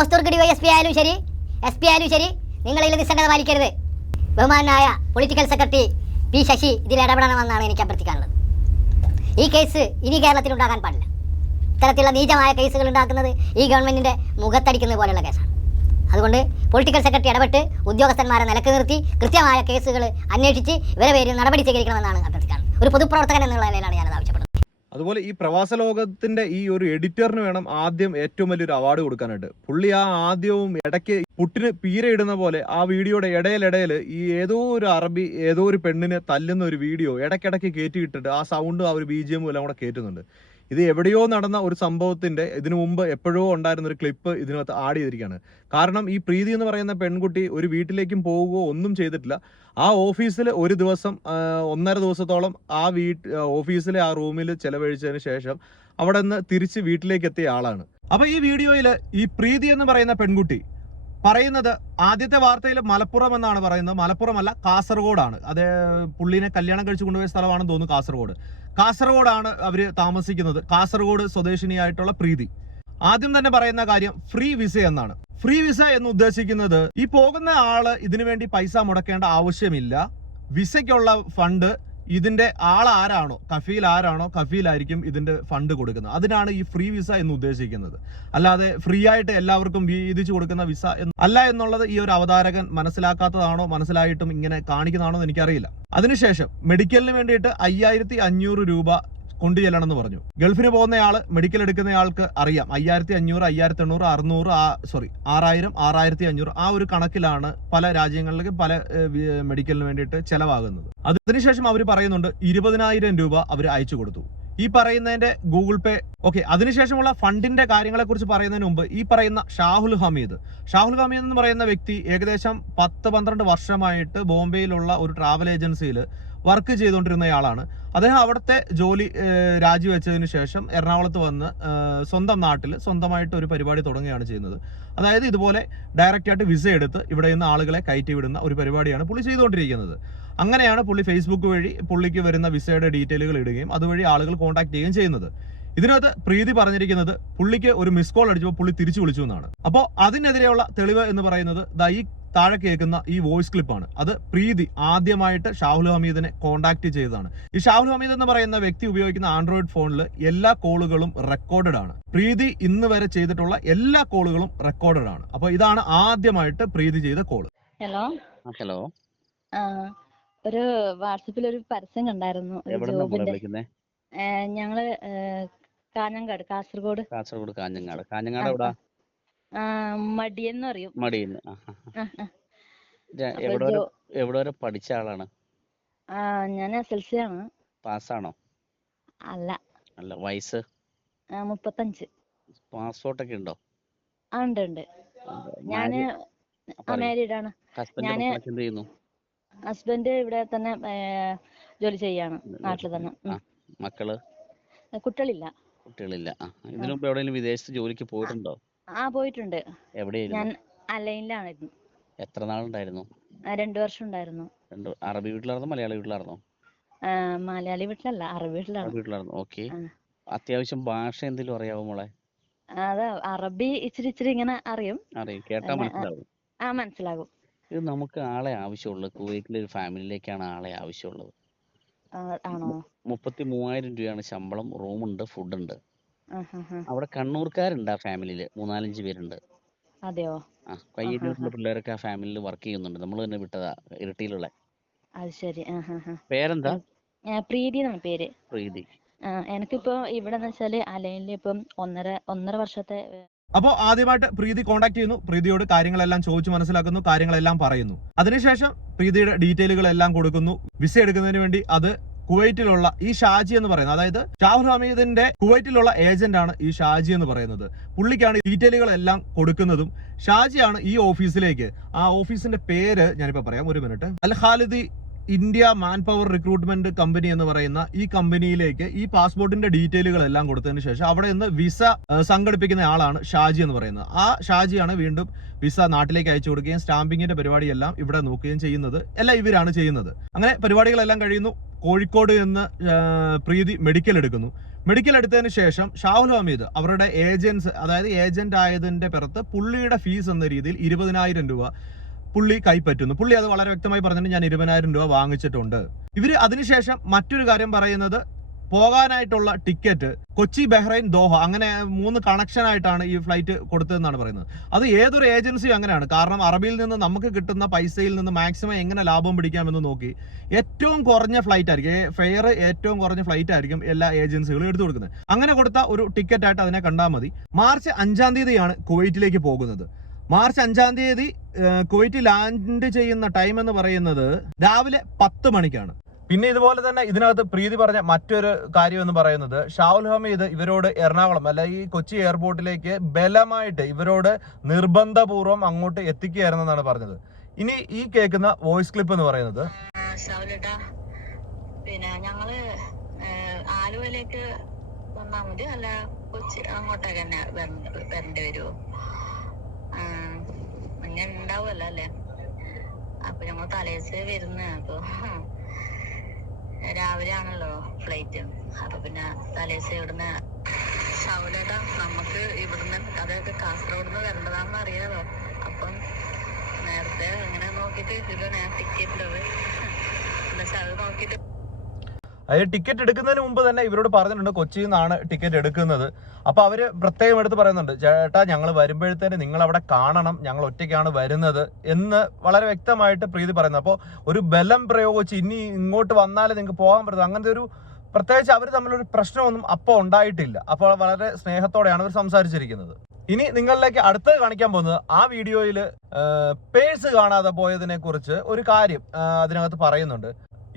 ഓസ്തൂർക്ക് DYSP ആയാലും ശരി SP ആയാലും ശരി നിങ്ങൾ ഇതിൽ നിസ്സംഗത പാലിക്കരുത്. ബഹുമാനായ പൊളിറ്റിക്കൽ സെക്രട്ടറി P ശശി ഇതിൽ ഇടപെടണമെന്നാണ് എനിക്ക് അഭ്യർത്ഥിക്കാനുള്ളത്. ഈ കേസ് ഇനി കേരളത്തിൽ ഉണ്ടാകാൻ പാടില്ല. ഇത്തരത്തിലുള്ള നീചമായ കേസുകൾ ഉണ്ടാക്കുന്നത് ഈ ഗവൺമെന്റിന്റെ മുഖത്തടിക്കുന്നത് പോലെയുള്ള കേസാണ്. അതുകൊണ്ട് പൊളിറ്റിക്കൽ സെക്രട്ടറി ഇടപെട്ട് ഉദ്യോഗസ്ഥന്മാരെ നിലക്ക് നിർത്തി കൃത്യമായ കേസുകൾ അന്വേഷിച്ച് ഇവരെ പേരിൽ നടപടി സ്വീകരിക്കണമെന്നാണ് അഭ്യർത്ഥിക്കുന്നത്. ഒരു പൊതുപ്രവർത്തകൻ എന്നുള്ള നിലയിലാണ് ഞാനത് ആവശ്യപ്പെടുന്നത്. അതുപോലെ ഈ പ്രവാസ ലോകത്തിന്റെ ഈ ഒരു എഡിറ്ററിന് വേണം ആദ്യം ഏറ്റവും വലിയൊരു അവാർഡ് കൊടുക്കാനായിട്ട്. പുള്ളി ആ ആദ്യവും ഇടയ്ക്ക് പുട്ടിന് പീരയിടുന്ന പോലെ ആ വീഡിയോയുടെ ഇടയിൽ ഈ ഏതോ ഒരു അറബി ഏതോ ഒരു പെണ്ണിനെ തല്ലുന്ന ഒരു വീഡിയോ ഇടയ്ക്കിടയ്ക്ക് കയറ്റിയിട്ടിട്ട് ആ സൗണ്ടും ആ ഒരു BGM എല്ലാം കൂടെ കയറ്റുന്നുണ്ട്. ഇത് എവിടെയോ നടന്ന ഒരു സംഭവത്തിന്റെ ഇതിനു മുമ്പ് എപ്പോഴോ ഉണ്ടായിരുന്ന ഒരു ക്ലിപ്പ് ഇതിനകത്ത് ആഡ് ചെയ്തിരിക്കുകയാണ്. കാരണം ഈ പ്രീതി എന്ന് പറയുന്ന പെൺകുട്ടി ഒരു വീട്ടിലേക്കും പോവുകയോ ഒന്നും ചെയ്തിട്ടില്ല. ആ ഓഫീസിൽ ഒരു ദിവസം 1.5 ദിവസത്തോളം ആ ഓഫീസിലെ ആ റൂമിൽ ചെലവഴിച്ചതിന് ശേഷം അവിടെ നിന്ന് തിരിച്ച് വീട്ടിലേക്ക് എത്തിയ ആളാണ്. അപ്പൊ ഈ വീഡിയോയിൽ ഈ പ്രീതി എന്ന് പറയുന്ന പെൺകുട്ടി പറയുന്നത് ആദ്യത്തെ വാർത്തയിൽ മലപ്പുറം എന്നാണ് പറയുന്നത്. മലപ്പുറമല്ല, കാസർഗോഡാണ്. അത് പുള്ളിനെ കല്യാണം കഴിച്ചു കൊണ്ടുപോയ സ്ഥലമാണെന്ന് തോന്നുന്നു. കാസർഗോഡാണ് അവര് താമസിക്കുന്നത്. കാസർഗോഡ് സ്വദേശിനിയായിട്ടുള്ള പ്രീതി ആദ്യം തന്നെ പറയുന്ന കാര്യം ഫ്രീ വിസ എന്നാണ്. ഫ്രീ വിസ എന്ന് ഉദ്ദേശിക്കുന്നത് ഈ പോകുന്ന ആള് ഇതിനു വേണ്ടി പൈസ മുടക്കേണ്ട ആവശ്യമില്ല. വിസയ്ക്കുള്ള ഫണ്ട് ഇതിന്റെ ആളാരാണോ, കഫീലായിരിക്കും ഇതിന്റെ ഫണ്ട് കൊടുക്കുന്നത്. അതിനാണ് ഈ ഫ്രീ വിസ എന്ന് ഉദ്ദേശിക്കുന്നത്. അല്ലാതെ ഫ്രീ ആയിട്ട് എല്ലാവർക്കും വീതിച്ചു കൊടുക്കുന്ന വിസ അല്ല എന്നുള്ളത് ഈ ഒരു അവതാരകൻ മനസ്സിലാക്കാത്തതാണോ, മനസ്സിലായിട്ടും ഇങ്ങനെ കാണിക്കുന്നതാണോ എന്ന് എനിക്കറിയില്ല. അതിനുശേഷം മെഡിക്കലിന് വേണ്ടിയിട്ട് 5500 രൂപ കൊണ്ടു ചെല്ലണമെന്ന് പറഞ്ഞു. ഗൾഫിന് പോകുന്നയാള് മെഡിക്കൽ എടുക്കുന്നയാൾക്ക് അറിയാം 5500, 5800, 600, 6000, 6500 ആ ഒരു കണക്കിലാണ് പല രാജ്യങ്ങളിലേക്ക് പല മെഡിക്കലിന് വേണ്ടിയിട്ട് ചെലവാകുന്നത്. അതിനുശേഷം അവർ പറയുന്നുണ്ട് 20,000 രൂപ അവർ അയച്ചു കൊടുത്തു. ഈ പറയുന്നതിന്റെ ഗൂഗിൾ പേ ഓക്കെ. അതിനുശേഷമുള്ള ഫണ്ടിന്റെ കാര്യങ്ങളെ കുറിച്ച് പറയുന്നതിന് മുമ്പ് ഈ പറയുന്ന ഷാഹുൽ ഹമീദ് എന്ന് പറയുന്ന വ്യക്തി ഏകദേശം 10-12 വർഷമായിട്ട് ബോംബെയിലുള്ള ഒരു ട്രാവൽ ഏജൻസിയിൽ വർക്ക് ചെയ്തുകൊണ്ടിരുന്നയാളാണ്. അദ്ദേഹം അവിടുത്തെ ജോലി രാജിവെച്ചതിന് ശേഷം എറണാകുളത്ത് വന്ന് സ്വന്തം നാട്ടിൽ സ്വന്തമായിട്ട് ഒരു പരിപാടി തുടങ്ങുകയാണ് ചെയ്യുന്നത്. അതായത് ഇതുപോലെ ഡയറക്റ്റായിട്ട് വിസ എടുത്ത് ഇവിടെ നിന്ന് ആളുകളെ കയറ്റി വിടുന്ന ഒരു പരിപാടിയാണ് പുള്ളി ചെയ്തുകൊണ്ടിരിക്കുന്നത്. അങ്ങനെയാണ് പുള്ളി ഫേസ്ബുക്ക് വഴി പുള്ളിക്ക് വരുന്ന വിസയുടെ ഡീറ്റെയിലുകൾ ഇടുകയും അതുവഴി ആളുകൾ കോൺടാക്ട് ചെയ്യുകയും ചെയ്യുന്നത്. ഇതിനകത്ത് പ്രീതി പറഞ്ഞിരിക്കുന്നത് പുള്ളിക്ക് ഒരു മിസ് കോൾ അടിച്ചപ്പോൾ പുള്ളി തിരിച്ചു വിളിച്ചു എന്നാണ്. അപ്പോൾ അതിനെതിരെയുള്ള തെളിവ് എന്ന് പറയുന്നത് ഈ താഴെ കേൾക്കുന്ന ഈ വോയിസ് ക്ലിപ്പാണ്. അത് പ്രീതി ആദ്യമായിട്ട് ഷാഹുൽ ഹമീദിനെ കോൺടാക്ട് ചെയ്തതാണ്. ഈ ഷാഹുൽ ഹമീദ് എന്ന് പറയുന്ന വ്യക്തി ഉപയോഗിക്കുന്ന ആൻഡ്രോയിഡ് ഫോണിൽ എല്ലാ കോളുകളും റെക്കോർഡഡ് ആണ്. പ്രീതി ഇന്ന് വരെ ചെയ്തിട്ടുള്ള എല്ലാ കോളുകളും റെക്കോർഡഡ് ആണ്. അപ്പോൾ ഇതാണ് ആദ്യമായിട്ട് പ്രീതി ചെയ്ത കോള്. ഹലോ ഹലോ, ഒരു വാട്സപ്പിൽ ഒരു പരസ്യം കണ്ടായിരുന്നു ജോബിന്റെ. ഞങ്ങള് കാഞ്ഞങ്ങാട്, കാസർഗോഡ്. കാഞ്ഞങ്ങാട് എവിടാ? മടിയെന്ന് പറയും. മടിയെന്ന്. എവിടെ വരെ പഠിച്ച ആളാണ്? ഞാൻ SLC ആണ്. പാസ്സാണോ? അല്ല. വയസ്സ്? 35. പാസ്പോർട്ട് ഒക്കെ ഉണ്ടോ? ഉണ്ട്. ഞാന് മാരീഡ് ആണ്. ഞാന് ഹസ്ബൻഡ് ഇവിടെ തന്നെ ജോലി ചെയ്യാണ്, നാട്ടിൽ തന്നെ. മക്കള്? കുട്ടികളില്ല. ഇതിനു മുമ്പ് എവിടെയെങ്കിലും വിദേശത്ത് ജോലിക്ക് പോയിട്ടുണ്ടോ? പോയിട്ടുണ്ട്. എവിടെയായിരുന്നു? ഞാൻ അലൈനിലായിരുന്നു. എത്ര നാളുണ്ടായിരുന്നു? 2 വർഷം ഉണ്ടായിരുന്നു. അറബി വീട്ടിലായിരുന്നോ മലയാളി വീട്ടിലായിരുന്നോ? മലയാളി വീട്ടിലല്ല, അറബി വീട്ടിലായിരുന്നു. ഓക്കെ. അത്യാവശ്യം ഭാഷ എന്തെങ്കിലും അറിയാവോ മോളെ? അത് അറബി ഇച്ചിരി ഇങ്ങനെ അറിയും. കേട്ടാ മനസ്സിലാവും. മനസ്സിലാകും. ഇത് നമുക്ക് ആളെ ആവശ്യമുള്ളത് കുവൈറ്റിലെ ഒരു ഫാമിലിയിലേക്കാണ് ആളെ ആവശ്യമുള്ളത്. ആണോ? 33,000 രൂപയാണ് ശമ്പളം, റൂമുണ്ട്, ഫുഡുണ്ട്. അവിടെ കണ്ണൂർക്കാരുണ്ട് ആ ഫാമിലിയില്, 3-4 പേരുണ്ട്. അതെയോ? കയ്യേറ്റിയുള്ള പിള്ളേരൊക്കെ ആ ഫാമിലിയിൽ വർക്ക് ചെയ്യുന്നുണ്ട്. നമ്മൾ തന്നെ വിട്ടതാ, ഇരട്ടിയിലുള്ള. അത് ശരി. പേരെന്താ? പ്രീതി എന്നാണ് പേര്. പ്രീതി. എനിക്കിപ്പോ ഇവിടെ വെച്ചാല് അലൈനിൽ ഇപ്പം 1.5 വർഷത്തെ. അപ്പോൾ ആദ്യമായിട്ട് പ്രീതി കോൺടാക്ട് ചെയ്യുന്നു, പ്രീതിയോട് കാര്യങ്ങളെല്ലാം ചോദിച്ചു മനസ്സിലാക്കുന്നു, കാര്യങ്ങളെല്ലാം പറയുന്നു. അതിനുശേഷം പ്രീതിയുടെ ഡീറ്റെയിലുകളെല്ലാം കൊടുക്കുന്നു. വിസ എടുക്കുന്നതിന് വേണ്ടി അത് കുവൈറ്റിലുള്ള ഈ ഷാജി എന്ന് പറയുന്നത്, അതായത് ഷാഹുൽ ഹമീദിന്റെ കുവൈറ്റിലുള്ള ഏജന്റ് ആണ് ഈ ഷാജി എന്ന് പറയുന്നത്. പുള്ളിക്കാണ് ഡീറ്റെയിലുകളെല്ലാം കൊടുക്കുന്നതും. ഷാജിയാണ് ഈ ഓഫീസിലേക്ക്, ആ ഓഫീസിന്റെ പേര് ഞാനിപ്പോ പറയാം, ഒരു minute. Al Khalidi India manpower recruitment company എന്ന് പറയുന്ന ഈ കമ്പനിയിലേക്ക് ഈ പാസ്പോർട്ടിന്റെ ഡീറ്റെയിലുകളെല്ലാം കൊടുത്തതിന് ശേഷം അവിടെ നിന്ന് വിസ സംഘടിപ്പിക്കുന്ന ആളാണ് ഷാജി എന്ന് പറയുന്നത്. ആ ഷാജിയാണ് വീണ്ടും വിസ നാട്ടിലേക്ക് അയച്ചു കൊടുക്കുകയും സ്റ്റാമ്പിങ്ങിന്റെ പരിപാടിയെല്ലാം ഇവിടെ നോക്കുകയും ചെയ്യുന്നത്. എല്ലാം ഇവരാണ് ചെയ്യുന്നത്. അങ്ങനെ പരിപാടികളെല്ലാം കഴിയുന്നു. കോഴിക്കോട് നിന്ന് പ്രീതി മെഡിക്കൽ എടുക്കുന്നു. മെഡിക്കൽ എടുത്തതിന് ശേഷം ഷാഹുൽ ഹമീദ് അവരുടെ ഏജന്റ് ആയതിന്റെ പുറത്ത് പുള്ളിയുടെ ഫീസ് എന്ന രീതിയിൽ 20,000 രൂപ പുള്ളി കൈപ്പറ്റുന്നു. പുള്ളി അത് വളരെ വ്യക്തമായി പറഞ്ഞിട്ട് ഞാൻ 20,000 രൂപ വാങ്ങിച്ചിട്ടുണ്ട്. ഇവര് അതിനുശേഷം മറ്റൊരു കാര്യം പറയുന്നത്, പോകാനായിട്ടുള്ള ടിക്കറ്റ് കൊച്ചി, ബഹ്റൈൻ, ദോഹ, അങ്ങനെ 3 കണക്ഷൻ ആയിട്ടാണ് ഈ ഫ്ലൈറ്റ് കൊടുത്തതെന്നാണ് പറയുന്നത്. അത് ഏതൊരു ഏജൻസിയും അങ്ങനെയാണ്. കാരണം അറബിയിൽ നിന്ന് നമുക്ക് കിട്ടുന്ന പൈസയിൽ നിന്ന് മാക്സിമം എങ്ങനെ ലാഭം പിടിക്കാമെന്ന് നോക്കി ഏറ്റവും കുറഞ്ഞ ഫ്ലൈറ്റ് ആയിരിക്കും, ഫെയർ ഏറ്റവും കുറഞ്ഞ ഫ്ലൈറ്റ് ആയിരിക്കും എല്ലാ ഏജൻസികളും എടുത്തു കൊടുക്കുന്നത്. അങ്ങനെ കൊടുത്ത ഒരു ടിക്കറ്റ് ആയിട്ട് അതിനെ കണ്ടാൽ മതി. മാർച്ച് 5-ാം തീയതിയാണ് കുവൈറ്റിലേക്ക് പോകുന്നത്. മാർച്ച് 5-ാം തീയതി കുവൈറ്റ് ലാൻഡ് ചെയ്യുന്ന ടൈം എന്ന് പറയുന്നത് രാവിലെ 10 മണിക്കാണ്. പിന്നെ ഇതുപോലെ തന്നെ ഇതിനകത്ത് പ്രീതി പറഞ്ഞ മറ്റൊരു കാര്യം എന്ന് പറയുന്നത്, ഷാഹുൽ ഹമീദ് ഇവരോട് എറണാകുളം അല്ല ഈ കൊച്ചി എയർപോർട്ടിലേക്ക് ബലമായിട്ട് ഇവരോട് നിർബന്ധപൂർവ്വം അങ്ങോട്ട് എത്തിക്കുകയായിരുന്നെന്നാണ് പറഞ്ഞത്. ഇനി ഈ കേൾക്കുന്ന വോയിസ് ക്ലിപ്പ് എന്ന് പറയുന്നത്, പിന്നെ ഞങ്ങള് ആലുവയിലേക്ക് വന്നാ മതി, അല്ല കൊച്ചി അങ്ങോട്ടേക്ക് തന്നെ വരേണ്ടി വരുമോ? അങ്ങനെ ഉണ്ടാവുമല്ലോ അല്ലേ? അപ്പൊ ഞങ്ങൾ തലേദിവസം വരുന്ന, അപ്പൊ രാവിലെ ആണല്ലോ ഫ്ലൈറ്റ്. അപ്പൊ പിന്നെ തലേദിവസം ഇവിടുന്ന് ഷാഹുലേട്ടാ നമുക്ക് ഇവിടുന്ന്, അതായത് കാസർഗോഡ് വരേണ്ടതാണെന്ന് അറിയാലോ. അപ്പം നേരത്തെ ഇങ്ങനെ നോക്കിട്ട് ഇതിൽ ഞാൻ ടിക്കറ്റ് അത് നോക്കിട്ട് ടിക്കറ്റ് എടുക്കുന്നതിന് മുമ്പ് തന്നെ ഇവരോട് പറഞ്ഞിട്ടുണ്ട് കൊച്ചിയിൽ നിന്നാണ് ടിക്കറ്റ് എടുക്കുന്നത്. അപ്പൊ അവര് പ്രത്യേകം എടുത്ത് പറയുന്നുണ്ട്, ചേട്ടാ ഞങ്ങൾ വരുമ്പോഴത്തേന് നിങ്ങൾ അവിടെ കാണണം, ഞങ്ങൾ ഒറ്റയ്ക്കാണ് വരുന്നത് എന്ന് വളരെ വ്യക്തമായിട്ട് പ്രീതി പറയുന്നത്. അപ്പോൾ ഒരു ബലം പ്രയോഗിച്ച് ഇനി ഇങ്ങോട്ട് വന്നാലേ നിങ്ങൾക്ക് പോകാൻ പറ്റും, അങ്ങനത്തെ ഒരു പ്രത്യേകിച്ച് അവർ തമ്മിലൊരു പ്രശ്നമൊന്നും അപ്പോൾ ഉണ്ടായിട്ടില്ല. അപ്പോൾ വളരെ സ്നേഹത്തോടെയാണ് അവർ സംസാരിച്ചിരിക്കുന്നത്. ഇനി നിങ്ങളിലേക്ക് അടുത്തത് കാണിക്കാൻ പോകുന്നത്, ആ വീഡിയോയിൽ പേഴ്സ് കാണാതെ പോയതിനെ കുറിച്ച് ഒരു കാര്യം അതിനകത്ത് പറയുന്നുണ്ട്.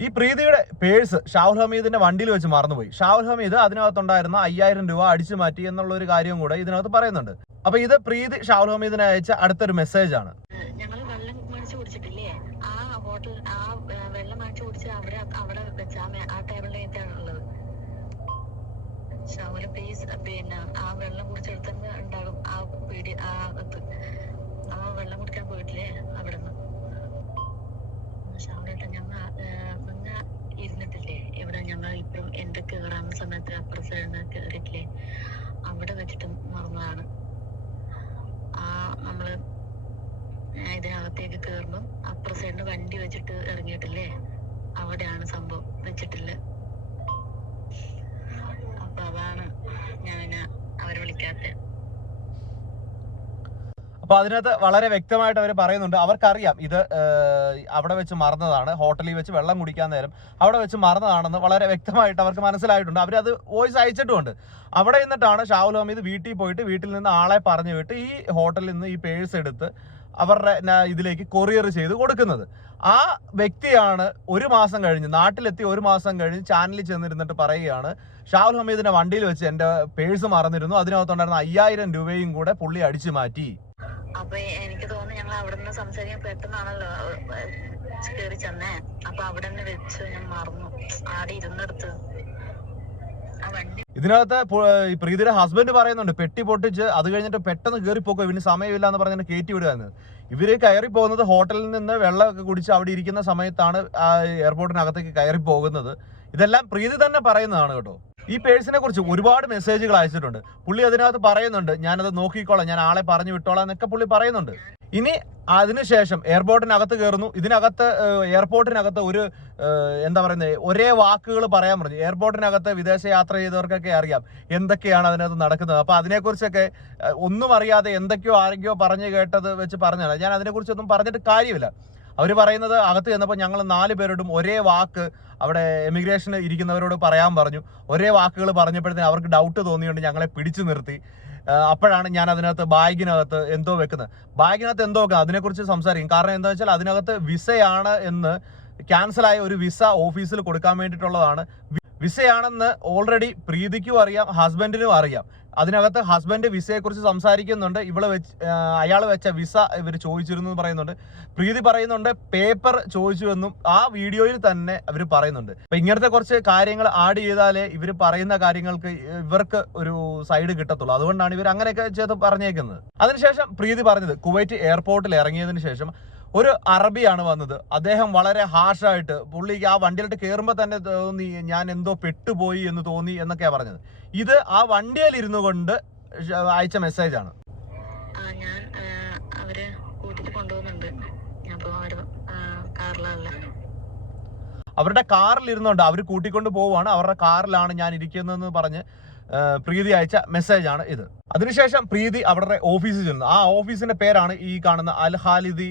ഈ പ്രീതിയുടെ പേഴ്സ് ഷാഹുൽ ഹമീദിന്റെ വണ്ടിയിൽ വെച്ച് മറന്നുപോയി. ഷാഹുൽ ഹമീദ് അതിനകത്തുണ്ടായിരുന്ന 5,000 രൂപ അടിച്ചു മാറ്റി എന്നുള്ള ഒരു കാര്യം കൂടെ ഇതിനകത്ത് പറയുന്നുണ്ട്. അപ്പൊ ഇത് പ്രീതി ഷാഹുൽ ഹമീദിനെ അയച്ച അടുത്തൊരു മെസ്സേജ് ആണ്. ഞങ്ങൾ വെള്ളം വാങ്ങിച്ചു കുടിച്ചിട്ടില്ലേ, ആ ഹോട്ടൽ ആ വെള്ളം വാങ്ങിച്ചു കുടിച്ച് അവിടെ വെച്ച് ആ ടേബിളിലേക്കാണുള്ളത്. ഷാവുല് പ്ലീസ് പിന്നെ ആ വെള്ളം കുടിച്ചെടുത്തന്നെ ഉണ്ടാകും ആ വെള്ളം കുടിക്കാൻ പോയിട്ടില്ലേ അവിടെ നിന്ന്. ഷാവുലേട്ട ഞങ്ങൾ ഇരുന്നിട്ടില്ലേ ഇവിടെ, ഞങ്ങൾ ഇപ്പം എന്റെ കേറാവുന്ന സമയത്ത് അപ്പുറത്ത് കേറിയിട്ടില്ലേ, അവിടെ വെച്ചിട്ട് മറന്നതാണ്. നമ്മള് ഇതിനകത്തേക്ക് കേറുമ്പം അപ്പുറ സൈഡിന് വണ്ടി വെച്ചിട്ട് ഇറങ്ങിയിട്ടില്ലേ, അവിടെയാണ് സംഭവം, വെച്ചിട്ടില്ല. അപ്പൊ അതാണ് ഞാൻ അവരെ വിളിക്കാത്ത. അപ്പൊ അതിനകത്ത് വളരെ വ്യക്തമായിട്ട് അവർ പറയുന്നുണ്ട്, അവർക്കറിയാം ഇത് അവിടെ വെച്ച് മറന്നതാണ്, ഹോട്ടലിൽ വെച്ച് വെള്ളം കുടിക്കാൻ നേരം അവിടെ വെച്ച് മറന്നതാണെന്ന് വളരെ വ്യക്തമായിട്ട് അവർക്ക് മനസ്സിലായിട്ടുണ്ട്. അവരത് വോയിസ് അയച്ചിട്ടുമുണ്ട്. അവിടെ നിന്നിട്ടാണ് ഷാഹുൽ ഹമീദ് വീട്ടിൽ പോയിട്ട് വീട്ടിൽ നിന്ന് ആളെ പറഞ്ഞു വിട്ട് ഈ ഹോട്ടലിൽ നിന്ന് ഈ പേഴ്സ് എടുത്ത് അവരുടെ ഇതിലേക്ക് കൊറിയർ ചെയ്ത് കൊടുക്കുന്നത്. ആ വ്യക്തിയാണ് ഒരു മാസം കഴിഞ്ഞ് നാട്ടിലെത്തി, ഒരു മാസം കഴിഞ്ഞ് ചാനലിൽ ചെന്നിരുന്നിട്ട് പറയുകയാണ്, ഷാഹുൽ ഹമീദിന്റെ വണ്ടിയിൽ വെച്ച് എൻ്റെ പേഴ്സ് മറന്നിരുന്നു, അതിനകത്തുണ്ടായിരുന്ന 5000 രൂപയും കൂടെ പുള്ളി അടിച്ചു മാറ്റി. അപ്പൊ എനിക്ക് തോന്നുന്നു ഞങ്ങൾ അവിടെ നിന്ന് സംസാരിക്കാൻ പെട്ടെന്നാണല്ലോ കയറി ചെന്നേ, അപ്പൊ അവിടെ നിന്ന് വെച്ച് ഞാൻ മറന്നു ആടെ ഇരുന്നെടുത്ത് ആ വണ്ടി. ഇതിനകത്ത് പ്രീതിയുടെ ഹസ്ബൻഡ് പറയുന്നുണ്ട്, പെട്ടി പൊട്ടിച്ച് അത് കഴിഞ്ഞിട്ട് പെട്ടെന്ന് കയറിപ്പോക്കുക, ഇവന് സമയമില്ല എന്ന് പറഞ്ഞിട്ട് കയറ്റി വിടുക എന്ന്. ഇവര് കയറി പോകുന്നത് ഹോട്ടലിൽ നിന്ന് വെള്ളമൊക്കെ കുടിച്ച് അവിടെ ഇരിക്കുന്ന സമയത്താണ് എയർപോർട്ടിനകത്തേക്ക് കയറി പോകുന്നത്. ഇതെല്ലാം പ്രീതി തന്നെ പറയുന്നതാണ് കേട്ടോ. ഈ പേഴ്സിനെ കുറിച്ച് ഒരുപാട് മെസ്സേജുകൾ അയച്ചിട്ടുണ്ട്. പുള്ളി അതിനകത്ത് പറയുന്നുണ്ട്, ഞാനത് നോക്കിക്കോളാം, ഞാൻ ആളെ പറഞ്ഞു വിട്ടോളാം എന്നൊക്കെ പുള്ളി പറയുന്നുണ്ട്. ഇനി അതിനുശേഷം എയർപോർട്ടിനകത്ത് കയറുന്നു. ഇതിനകത്ത് എയർപോർട്ടിനകത്ത് ഒരു എന്താ പറയുന്നത്, ഒരേ വാക്കുകൾ പറയാൻ പറഞ്ഞു. എയർപോർട്ടിനകത്ത് വിദേശ യാത്ര ചെയ്തവർക്കൊക്കെ അറിയാം എന്തൊക്കെയാണ് അതിനകത്ത് നടക്കുന്നത്. അപ്പോൾ അതിനെക്കുറിച്ചൊക്കെ ഒന്നും അറിയാതെ എന്തൊക്കെയോ ആരെങ്കിയോ പറഞ്ഞു കേട്ടത് വെച്ച് പറഞ്ഞാൽ ഞാൻ അതിനെക്കുറിച്ചൊന്നും പറഞ്ഞിട്ട് കാര്യമില്ല. അവർ പറയുന്നത് അകത്ത് ചെന്നപ്പോൾ ഞങ്ങൾ 4 പേരോടും ഒരേ വാക്ക് അവിടെ എമിഗ്രേഷന് ഇരിക്കുന്നവരോട് പറയാൻ പറഞ്ഞു. ഒരേ വാക്കുകൾ പറഞ്ഞപ്പോഴത്തേന് അവർക്ക് ഡൗട്ട് തോന്നിയുകൊണ്ട് ഞങ്ങളെ പിടിച്ചു നിർത്തി. അപ്പോഴാണ് ഞാൻ അതിനകത്ത് ബാഗിനകത്ത് എന്തോ വെക്കുന്നത്. ബാഗിനകത്ത് എന്തോ വെക്കുക, അതിനെക്കുറിച്ച് സംസാരിക്കും. കാരണം എന്താ വെച്ചാൽ അതിനകത്ത് വിസയാണ് എന്ന്, ക്യാൻസലായ ഒരു വിസ ഓഫീസിൽ കൊടുക്കാൻ വേണ്ടിയിട്ടുള്ളതാണ്. വിസയാണെന്ന് ഓൾറെഡി പ്രീതിക്കും അറിയാം, ഹസ്ബൻഡിനും അറിയാം. അതിനകത്ത് ഹസ്ബൻഡ് വിസയെക്കുറിച്ച് സംസാരിക്കുന്നുണ്ട്. അയാൾ വെച്ച വിസ ഇവർ ചോദിച്ചിരുന്നു എന്ന് പറയുന്നുണ്ട്. പ്രീതി പറയുന്നുണ്ട് പേപ്പർ ചോദിച്ചു എന്നും ആ വീഡിയോയിൽ തന്നെ അവർ പറയുന്നുണ്ട്. അപ്പൊ ഇങ്ങനത്തെ കുറച്ച് കാര്യങ്ങൾ ആഡ് ചെയ്താലേ ഇവർ പറയുന്ന കാര്യങ്ങൾക്ക് ഇവർക്ക് ഒരു സൈഡ് കിട്ടത്തുള്ളൂ. അതുകൊണ്ടാണ് ഇവർ അങ്ങനെയൊക്കെ ചെയ്ത് പറഞ്ഞേക്കുന്നത്. അതിനുശേഷം പ്രീതി പറഞ്ഞത്, കുവൈറ്റ് എയർപോർട്ടിൽ ഇറങ്ങിയതിന് ശേഷം ഒരു അറബിയാണ് വന്നത്. അദ്ദേഹം വളരെ ഹാർഷായിട്ട്, പുള്ളിക്ക് ആ വണ്ടിയിലിട്ട് കയറുമ്പോൾ തന്നെ തോന്നി ഞാൻ എന്തോ പെട്ടുപോയി എന്ന് തോന്നി എന്നൊക്കെയാണ് പറഞ്ഞത്. ഇത് ആ വണ്ടിയിൽ ഇരുന്നു കൊണ്ട് അയച്ച മെസ്സേജാണ്. ഞാൻ അവര് കൂട്ടിട്ട് കൊണ്ടുപോകുന്നുണ്ട്, അവരുടെ കാറിൽ ഇരുന്നുകൊണ്ട് അവർ കൂട്ടിക്കൊണ്ട് പോവുകയാണ്. അവരുടെ കാറിലാണ് ഞാൻ ഇരിക്കുന്നതെന്ന് പറഞ്ഞ് പ്രീതി അയച്ച മെസ്സേജാണ് ഇത്. അതിനുശേഷം പ്രീതി അവരുടെ ഓഫീസിൽ ചെല്ലുന്നു. ആ ഓഫീസിന്റെ പേരാണ് ഈ കാണുന്ന അൽ ഖാലിദി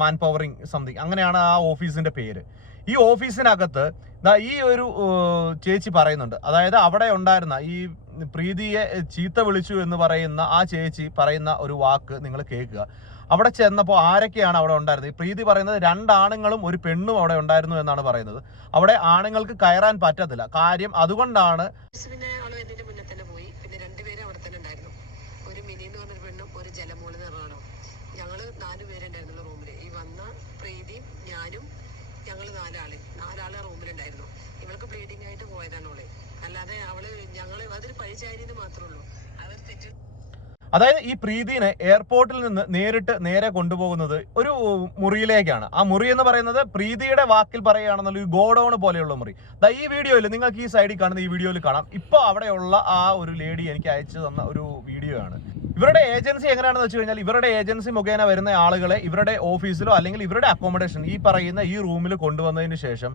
മാൻ പവറിംഗ് സംതിങ്, അങ്ങനെയാണ് ആ ഓഫീസിന്റെ പേര്. ഈ ഓഫീസിനകത്ത് ഈ ഒരു ചേച്ചി പറയുന്നുണ്ട്, അതായത് അവിടെ ഉണ്ടായിരുന്ന ഈ പ്രീതിയെ ചീത്ത വിളിച്ചു എന്ന് പറയുന്ന ആ ചേച്ചി പറയുന്ന ഒരു വാക്ക് നിങ്ങൾ കേൾക്കുക. അവിടെ ചെന്നപ്പോൾ ആരൊക്കെയാണ് അവിടെ ഉണ്ടായിരുന്നത്? പ്രീതി പറയുന്നത് 2 ആണുങ്ങളും 1 പെണ്ണും അവിടെ ഉണ്ടായിരുന്നു എന്നാണ് പറയുന്നത്. അവിടെ ആണുങ്ങൾക്ക് കയറാൻ പറ്റത്തില്ല. കാര്യം അതുകൊണ്ടാണ് ഞങ്ങള് 4 പേരുണ്ടായിരുന്നുള്ള റൂമില്. ഈ വന്ന പ്രീതിയും ഞാനും ഞങ്ങള് 4 ആള് റൂമിലുണ്ടായിരുന്നു. ഇവൾക്ക് ബ്ലീഡിംഗ് ആയിട്ട് പോയതാണോളെ, അല്ലാതെ ഞങ്ങള് അതൊരു പഴിചാരിന്ന് മാത്രമേ ഉള്ളൂ. അവർ തെറ്റ്. അതായത് ഈ പ്രീതിനെ എയർപോർട്ടിൽ നിന്ന് നേരെ കൊണ്ടുപോകുന്നത് ഒരു മുറിയിലേക്കാണ്. ആ മുറി എന്ന് പറയുന്നത് പ്രീതിയുടെ വാക്കിൽ പറയുകയാണെന്നുള്ള ഒരു ഗോഡൌൺ പോലെയുള്ള മുറി. ഈ വീഡിയോയിൽ നിങ്ങൾക്ക് ഈ സൈഡിൽ കാണുന്ന ഈ വീഡിയോയിൽ കാണാം. ഇപ്പോൾ അവിടെയുള്ള ആ ഒരു ലേഡി എനിക്ക് അയച്ചു തന്ന ഒരു വീഡിയോ ആണ്. ഇവരുടെ ഏജൻസി എങ്ങനെയാണെന്ന് വെച്ച് കഴിഞ്ഞാൽ, ഇവരുടെ ഏജൻസി മുഖേന വരുന്ന ആളുകളെ ഇവരുടെ ഓഫീസിലോ അല്ലെങ്കിൽ ഇവരുടെ അക്കോമഡേഷൻ ഈ പറയുന്ന ഈ റൂമിൽ കൊണ്ടുവന്നതിന് ശേഷം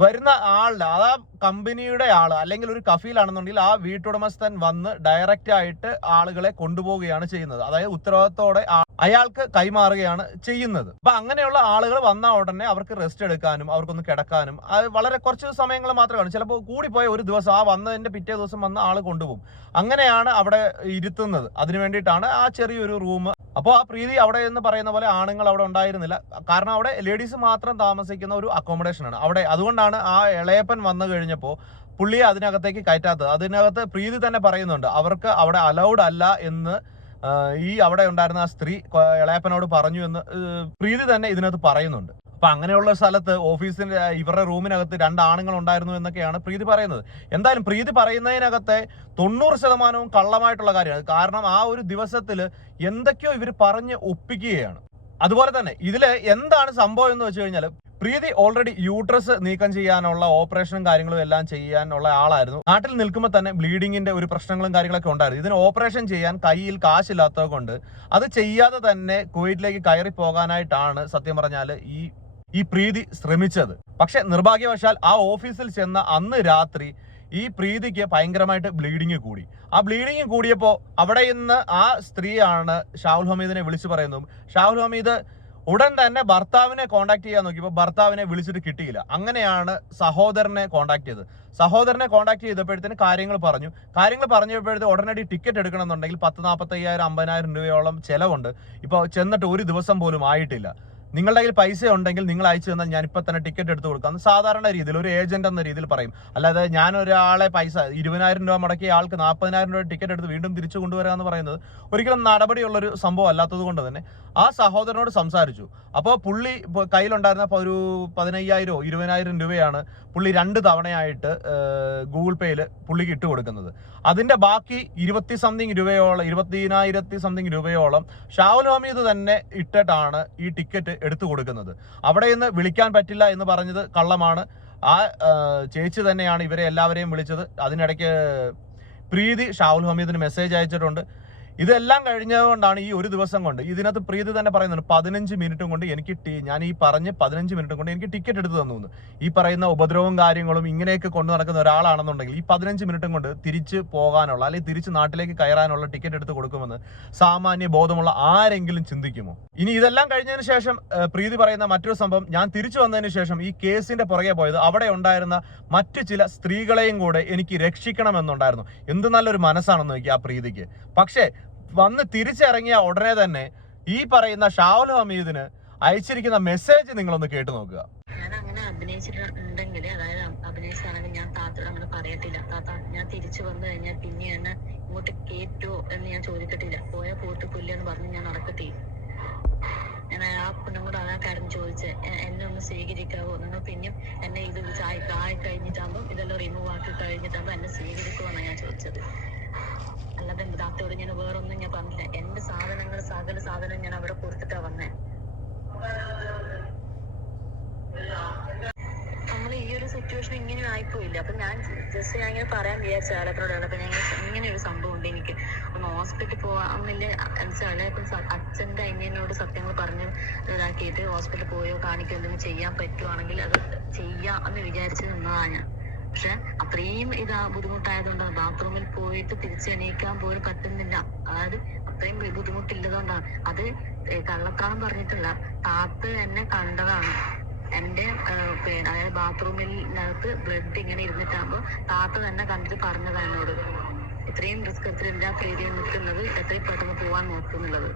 വരുന്ന ആളുടെ, ആ കമ്പനിയുടെ ആള് അല്ലെങ്കിൽ ഒരു കഫീലാണെന്നുണ്ടെങ്കിൽ ആ വീട്ടുടമസ്ഥൻ വന്ന് ഡയറക്റ്റ് ആയിട്ട് ആളുകളെ കൊണ്ടുപോവുകയാണ് ചെയ്യുന്നത്. അതായത് ഉത്തരവാദിത്തോടെ അയാൾക്ക് കൈമാറുകയാണ് ചെയ്യുന്നത്. അപ്പൊ അങ്ങനെയുള്ള ആളുകൾ വന്ന ഉടനെ അവർക്ക് റെസ്റ്റ് എടുക്കാനും അവർക്കൊന്ന് കിടക്കാനും അത് വളരെ കുറച്ച് സമയങ്ങൾ മാത്രമാണ്. ചിലപ്പോൾ കൂടിപ്പോയ ഒരു ദിവസം, ആ വന്നതിന്റെ പിറ്റേ ദിവസം വന്ന് ആള് കൊണ്ടുപോകും. അങ്ങനെയാണ് അവിടെ ഇരുത്തുന്നത്. അതിനു വേണ്ടിയിട്ടാണ് ആ ചെറിയൊരു റൂം. അപ്പോൾ ആ പ്രീതി അവിടെ എന്ന് പറയുന്ന പോലെ ആണുങ്ങൾ അവിടെ ഉണ്ടായിരുന്നില്ല. കാരണം അവിടെ ലേഡീസ് മാത്രം താമസിക്കുന്ന ഒരു അക്കോമഡേഷൻ ആണ് അവിടെ. അതുകൊണ്ടാണ് ആ ഇളയപ്പൻ വന്നു കഴിഞ്ഞപ്പോൾ പുള്ളിയെ അതിനകത്തേക്ക് കയറ്റാത്തത്. അതിനകത്ത് പ്രീതി തന്നെ പറയുന്നുണ്ട് അവർക്ക് അവിടെ അലൗഡ് അല്ല എന്ന് ഈ അവിടെ ഉണ്ടായിരുന്ന ആ സ്ത്രീ ഇളയപ്പനോട് പറഞ്ഞു എന്ന് പ്രീതി തന്നെ ഇതിനകത്ത് പറയുന്നുണ്ട്. അപ്പൊ അങ്ങനെയുള്ള സ്ഥലത്ത് ഓഫീസിന്റെ ഇവരുടെ റൂമിനകത്ത് 2 ആണുങ്ങൾ ഉണ്ടായിരുന്നു എന്നൊക്കെയാണ് പ്രീതി പറയുന്നത്. എന്തായാലും പ്രീതി പറയുന്നതിനകത്തെ 90% കള്ളമായിട്ടുള്ള കാര്യമാണ്. കാരണം ആ ഒരു ദിവസത്തിൽ എന്തൊക്കെയോ ഇവർ പറഞ്ഞ് ഒപ്പിക്കുകയാണ്. അതുപോലെ തന്നെ ഇതില് എന്താണ് സംഭവം എന്ന് വെച്ച് കഴിഞ്ഞാൽ, പ്രീതി ഓൾറെഡി യൂട്രസ് നീക്കം ചെയ്യാനുള്ള ഓപ്പറേഷനും കാര്യങ്ങളും എല്ലാം ചെയ്യാനുള്ള ആളായിരുന്നു. നാട്ടിൽ നിൽക്കുമ്പോൾ തന്നെ ബ്ലീഡിങ്ങിന്റെ ഒരു പ്രശ്നങ്ങളും കാര്യങ്ങളൊക്കെ ഉണ്ടായിരുന്നു. ഇതിന് ഓപ്പറേഷൻ ചെയ്യാൻ കയ്യിൽ കാശില്ലാത്തത് കൊണ്ട് അത് ചെയ്യാതെ തന്നെ കുവൈറ്റിലേക്ക് കയറി പോകാനായിട്ടാണ് സത്യം പറഞ്ഞാൽ ഈ പ്രീതി ശ്രമിച്ചത്. പക്ഷെ നിർഭാഗ്യവശാൽ ആ ഓഫീസിൽ ചെന്ന അന്ന് രാത്രി ഈ പ്രീതിക്ക് ഭയങ്കരമായിട്ട് ബ്ലീഡിങ് കൂടി. ആ ബ്ലീഡിങ് കൂടിയപ്പോൾ അവിടെ നിന്ന് ആ സ്ത്രീയാണ് ഷാഹുൽ ഹമീദിനെ വിളിച്ചു പറയുന്നതും. ഷാഹുൽ ഹമീദ് ഉടൻ തന്നെ ഭർത്താവിനെ കോൺടാക്ട് ചെയ്യാൻ നോക്കിയപ്പോൾ ഭർത്താവിനെ വിളിച്ചിട്ട് കിട്ടിയില്ല. അങ്ങനെയാണ് സഹോദരനെ കോൺടാക്ട് ചെയ്തത്. സഹോദരനെ കോൺടാക്ട് ചെയ്തപ്പോഴത്തേന് കാര്യങ്ങൾ പറഞ്ഞപ്പോഴത്തേക്ക് ഉടനടി ടിക്കറ്റ് എടുക്കണമെന്നുണ്ടെങ്കിൽ 40,000 50,000 രൂപയോളം ചെലവുണ്ട്. ഇപ്പോൾ ചെന്നിട്ട് ഒരു ദിവസം പോലും ആയിട്ടില്ല. നിങ്ങളുടെ കയ്യിൽ പൈസ ഉണ്ടെങ്കിൽ നിങ്ങൾ അയച്ചു തന്നാൽ ഞാൻ ഇപ്പം തന്നെ ടിക്കറ്റ് എടുത്ത് കൊടുക്കാം. സാധാരണ രീതിയിൽ ഒരു ഏജന്റ് എന്ന രീതിയിൽ പറയും. അല്ലാതെ ഞാൻ ഒരാളെ പൈസ 20,000 രൂപ മുടക്കിയ ആൾക്ക് 40,000 രൂപ ടിക്കറ്റ് എടുത്ത് വീണ്ടും തിരിച്ചു കൊണ്ടുവരിക എന്ന് പറയുന്നത് ഒരിക്കലും നടപടിയുള്ളൊരു സംഭവം അല്ലാത്തത് കൊണ്ട് തന്നെ ആ സഹോദരനോട് സംസാരിച്ചു. അപ്പോൾ പുള്ളി കയ്യിലുണ്ടായിരുന്ന ഒരു 15,000 20,000 രൂപയാണ് പുള്ളി 2 തവണയായിട്ട് ഗൂഗിൾ പേയിൽ പുള്ളിക്ക് ഇട്ട് കൊടുക്കുന്നത്. അതിന്റെ ബാക്കി 20,000 രൂപയോളം ഷാഹുൽ ഹമീദ് തന്നെ ഇട്ടിട്ടാണ് ഈ ടിക്കറ്റ് എടുത്തു കൊടുക്കുന്നത്. അവിടെ നിന്ന് വിളിക്കാൻ പറ്റില്ല എന്ന് പറഞ്ഞത് കള്ളമാണ്. ആ ചേച്ചി തന്നെയാണ് ഇവരെ എല്ലാവരെയും വിളിച്ചത്. അതിനിടയ്ക്ക് പ്രീതി ഷാഹുൽ ഹമീദിന് മെസ്സേജ് അയച്ചിട്ടുണ്ട്. ഇതെല്ലാം കഴിഞ്ഞതുകൊണ്ടാണ് ഈ ഒരു ദിവസം കൊണ്ട് ഇതിനകത്ത് പ്രീതി തന്നെ പറയുന്നുണ്ട് 15 മിനിറ്റും കൊണ്ട് എനിക്ക് ഞാൻ ഈ പറഞ്ഞ് 15 മിനിറ്റും കൊണ്ട് എനിക്ക് ടിക്കറ്റ് എടുത്ത് തന്നു. ഈ പറയുന്ന ഉപദ്രവവും കാര്യങ്ങളും ഇങ്ങനെയൊക്കെ കൊണ്ടു നടക്കുന്ന ഒരാളാണെന്നുണ്ടെങ്കിൽ ഈ 15 മിനിറ്റും കൊണ്ട് തിരിച്ച് പോകാനുള്ള അല്ലെങ്കിൽ തിരിച്ച് നാട്ടിലേക്ക് കയറാനുള്ള ടിക്കറ്റ് എടുത്ത് കൊടുക്കുമെന്ന് സാമാന്യ ബോധമുള്ള ആരെങ്കിലും ചിന്തിക്കുമോ? ഇനി ഇതെല്ലാം കഴിഞ്ഞതിന് ശേഷം പ്രീതി പറയുന്ന മറ്റൊരു സംഭവം, ഞാൻ തിരിച്ചു വന്നതിന് ശേഷം ഈ കേസിന്റെ പുറകെ പോയത് അവിടെ ഉണ്ടായിരുന്ന മറ്റു ചില സ്ത്രീകളെയും കൂടെ എനിക്ക് രക്ഷിക്കണമെന്നുണ്ടായിരുന്നു. എന്ത് നല്ലൊരു മനസ്സാണെന്ന് നോക്കി ആ പ്രീതിക്ക്. പക്ഷേ വന്ന് തിരിച്ചിറങ്ങിയ ഉടനെ തന്നെ ഈ പറയുന്ന ഷാഹുൽ ഹമീദിന് അയച്ചിരിക്കുന്ന മെസ്സേജ് നിങ്ങളൊന്ന് കേട്ടു നോക്കുക. ഞാൻ അങ്ങനെ അഭിനയിച്ചിട്ടുണ്ടെങ്കിൽ, അതായത് അഭിനയിച്ചാണെങ്കിൽ ഞാൻ താത്തയോട് അങ്ങനെ പറയത്തില്ല. താത്ത ഞാൻ തിരിച്ചു വന്നു കഴിഞ്ഞാൽ പിന്നെ എന്നെ ഇങ്ങോട്ട് കേറ്റോ എന്ന് ഞാൻ ചോദിക്കത്തില്ല. പോയ പോട്ട് പുല്ലെന്ന് പറഞ്ഞ് ഞാൻ നടക്കത്തില്ല. ഞാൻ ആ പെണ്ണും അതാ കാര്യം ചോദിച്ചത്, എന്നെ ഒന്ന് സ്വീകരിക്കാവോ, നിങ്ങൾ പിന്നെയും എന്നെ ഇത് ആയി കഴിഞ്ഞിട്ടാകുമ്പോൾ ഇതെല്ലാം റിമൂവ് ആക്കി കഴിഞ്ഞിട്ടാകുമ്പോൾ എന്നെ സ്വീകരിക്കുമെന്നാണ് ഞാൻ ചോദിച്ചത്. അല്ലാതെ താത്തയോട് ഞാൻ വേറൊന്നും ഞാൻ പറഞ്ഞില്ല. എന്റെ സാധനങ്ങൾ സകല സാധനം ഞാൻ അവിടെ കൊടുത്തിട്ടാ വന്നേ. നമ്മൾ ഈ ഒരു സിറ്റുവേഷൻ ഇങ്ങനെ ആയിപ്പോയില്ല. അപ്പൊ ഞാൻ ജസ്റ്റ് ഞാൻ ഇങ്ങനെ പറയാൻ വിചാരിച്ച ആളെപ്പോഴാണ്. അപ്പൊ ഞാൻ ഇങ്ങനെ ഒരു സംഭവം ഉണ്ട്, എനിക്ക് ഒന്ന് ഹോസ്പിറ്റലിൽ പോവാന്നില്ല. ഇപ്പം അച്ഛൻ്റെ അനിയനോട് സത്യങ്ങൾ പറഞ്ഞ് ഇതാക്കിയിട്ട് ഹോസ്പിറ്റലിൽ പോയോ കാണിക്കോ എന്തെങ്കിലും ചെയ്യാൻ പറ്റുവാണെങ്കിൽ അത് ചെയ്യാം എന്ന് വിചാരിച്ച് നിന്നതാണ് ഞാൻ. പക്ഷെ അത്രയും ബുദ്ധിമുട്ടായതുകൊണ്ടാണ് ബാത്റൂമിൽ പോയിട്ട് തിരിച്ചെണീക്കാൻ പോലും പറ്റുന്നില്ല. അതായത് അത്രയും ബുദ്ധിമുട്ടില്ലതുകൊണ്ടാണ്. അത് കള്ളത്താണം പറഞ്ഞിട്ടില്ല, താത്ത എന്നെ കണ്ടതാണ്. എന്റെ അതായത് ബാത്റൂമിനകത്ത് ബ്ലഡ് ഇങ്ങനെ ഇരുന്നിട്ടാകുമ്പോൾ താത്ത തന്നെ കണ്ടിട്ട് പറഞ്ഞതാണ് എന്നോട്, ഇത്രയും റിസ്ക് എത്ര എല്ലാ പ്രീതിയും നിൽക്കുന്നത്, എത്രയും പെട്ടെന്ന് പോവാൻ നോക്കുന്നുള്ളത്.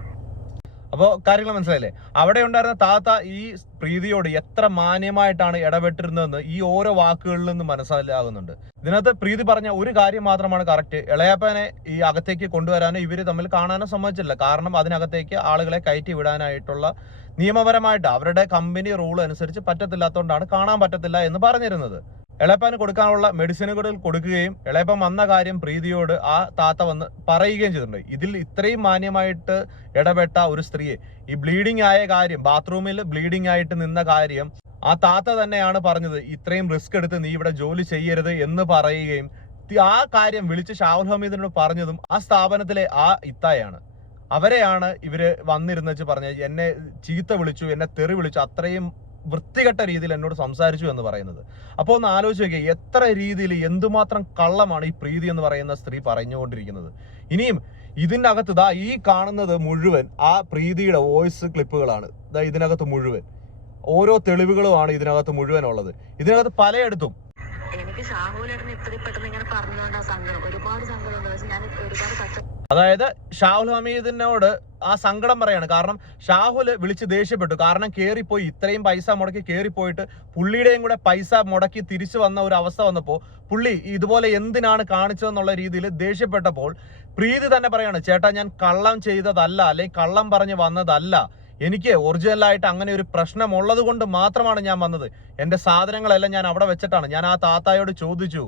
അപ്പോൾ കാര്യങ്ങൾ മനസ്സിലായില്ലേ? അവിടെ ഉണ്ടായിരുന്ന താത്ത ഈ പ്രീതിയോട് എത്ര മാന്യമായിട്ടാണ് ഇടപെട്ടിരുന്നതെന്ന് ഈ ഓരോ വാക്കുകളിൽ നിന്ന് മനസ്സിലാകുന്നുണ്ട്. ഇതിനകത്ത് പ്രീതി പറഞ്ഞ ഒരു കാര്യം മാത്രമാണ് കറക്റ്റ്. ഇളയപ്പനെ ഈ അകത്തേക്ക് കൊണ്ടുവരാനോ ഇവര് തമ്മിൽ കാണാനോ സമ്മതിച്ചില്ല. കാരണം അതിനകത്തേക്ക് ആളുകളെ കയറ്റി വിടാനായിട്ടുള്ള നിയമപരമായിട്ട് അവരുടെ കമ്പനി റൂൾ അനുസരിച്ച് പറ്റത്തില്ലാത്തതുകൊണ്ടാണ് കാണാൻ പറ്റത്തില്ല എന്ന് പറഞ്ഞിരുന്നത്. ഇളയപ്പന് കൊടുക്കാനുള്ള മെഡിസിനുകൾ കൊടുക്കുകയും ഇളയപ്പൻ വന്ന കാര്യം പ്രീതിയോട് ആ താത്ത വന്ന് പറയുകയും ചെയ്തിട്ടുണ്ട്. ഇതിൽ ഇത്രയും മാന്യമായിട്ട് ഇടപെട്ട ഒരു സ്ത്രീയെ ഈ ബ്ലീഡിംഗ് ആയ കാര്യം, ബാത്റൂമിൽ ബ്ലീഡിംഗ് ആയിട്ട് നിന്ന കാര്യം ആ താത്ത തന്നെയാണ് പറഞ്ഞത്. ഇത്രയും റിസ്ക് എടുത്ത് നീ ഇവിടെ ജോലി ചെയ്യരുത് എന്ന് പറയുകയും ആ കാര്യം വിളിച്ച് ഷാഹുൽ ഹമീദിനോട് പറഞ്ഞതും ആ സ്ഥാപനത്തിലെ ആ ഇത്തായാണ്. അവരെയാണ് ഇവര് വന്നിരുന്നു പറഞ്ഞത്, എന്നെ ചീത്ത വിളിച്ചു, എന്നെ തെറി വിളിച്ചു, അത്രയും വൃത്തികെട്ട രീതിയിൽ എന്നോട് സംസാരിച്ചു എന്ന് പറയുന്നത്. അപ്പോൾ ഒന്ന് ആലോചിച്ച് നോക്കിയാൽ എത്ര രീതിയിൽ എന്തുമാത്രം കള്ളമാണ് ഈ പ്രീതി എന്ന് പറയുന്ന സ്ത്രീ പറഞ്ഞുകൊണ്ടിരിക്കുന്നത്. ഇനിയും ഇതിൻ്റെ അകത്ത് ഈ കാണുന്നത് മുഴുവൻ ആ പ്രീതിയുടെ വോയിസ് ക്ലിപ്പുകളാണ്. ഇതിനകത്ത് മുഴുവൻ ഓരോ തെളിവുകളുമാണ് ഇതിനകത്ത് മുഴുവൻ ഉള്ളത്. ഇതിനകത്ത് പലയിടത്തും എനിക്ക് ഷാഹുലേട്ടന് ഇത്രയും പെട്ടെന്ന് ഇങ്ങനെ പറഞ്ഞുകൊണ്ടാ സങ്കടം, ഒരുപാട് സങ്കടമുണ്ട്. പക്ഷെ ഞാൻ ഒരുപാട് അതായത് ഷാഹുൽ ഹമീദിനോട് ആ സങ്കടം പറയാണ്. കാരണം ഷാഹുൽ വിളിച്ച് ദേഷ്യപ്പെട്ടു. കാരണം കയറിപ്പോയി, ഇത്രയും പൈസ മുടക്കി കയറിപ്പോയിട്ട് പുള്ളിയുടെയും കൂടെ പൈസ മുടക്കി തിരിച്ചു വന്ന ഒരു അവസ്ഥ വന്നപ്പോൾ പുള്ളി ഇതുപോലെ എന്തിനാണ് കാണിച്ചതെന്നുള്ള രീതിയിൽ ദേഷ്യപ്പെട്ടപ്പോൾ പ്രീതി തന്നെ പറയാണ്, ചേട്ടാ ഞാൻ കള്ളം ചെയ്തതല്ല, അല്ലെങ്കിൽ കള്ളം പറഞ്ഞ് വന്നതല്ല, എനിക്ക് ഒറിജിനലായിട്ട് അങ്ങനെ ഒരു പ്രശ്നമുള്ളത് കൊണ്ട് മാത്രമാണ് ഞാൻ വന്നത്. എൻ്റെ സാധനങ്ങളെല്ലാം ഞാൻ അവിടെ വെച്ചിട്ടാണ്. ഞാൻ ആ താത്തായോട് ചോദിച്ചു,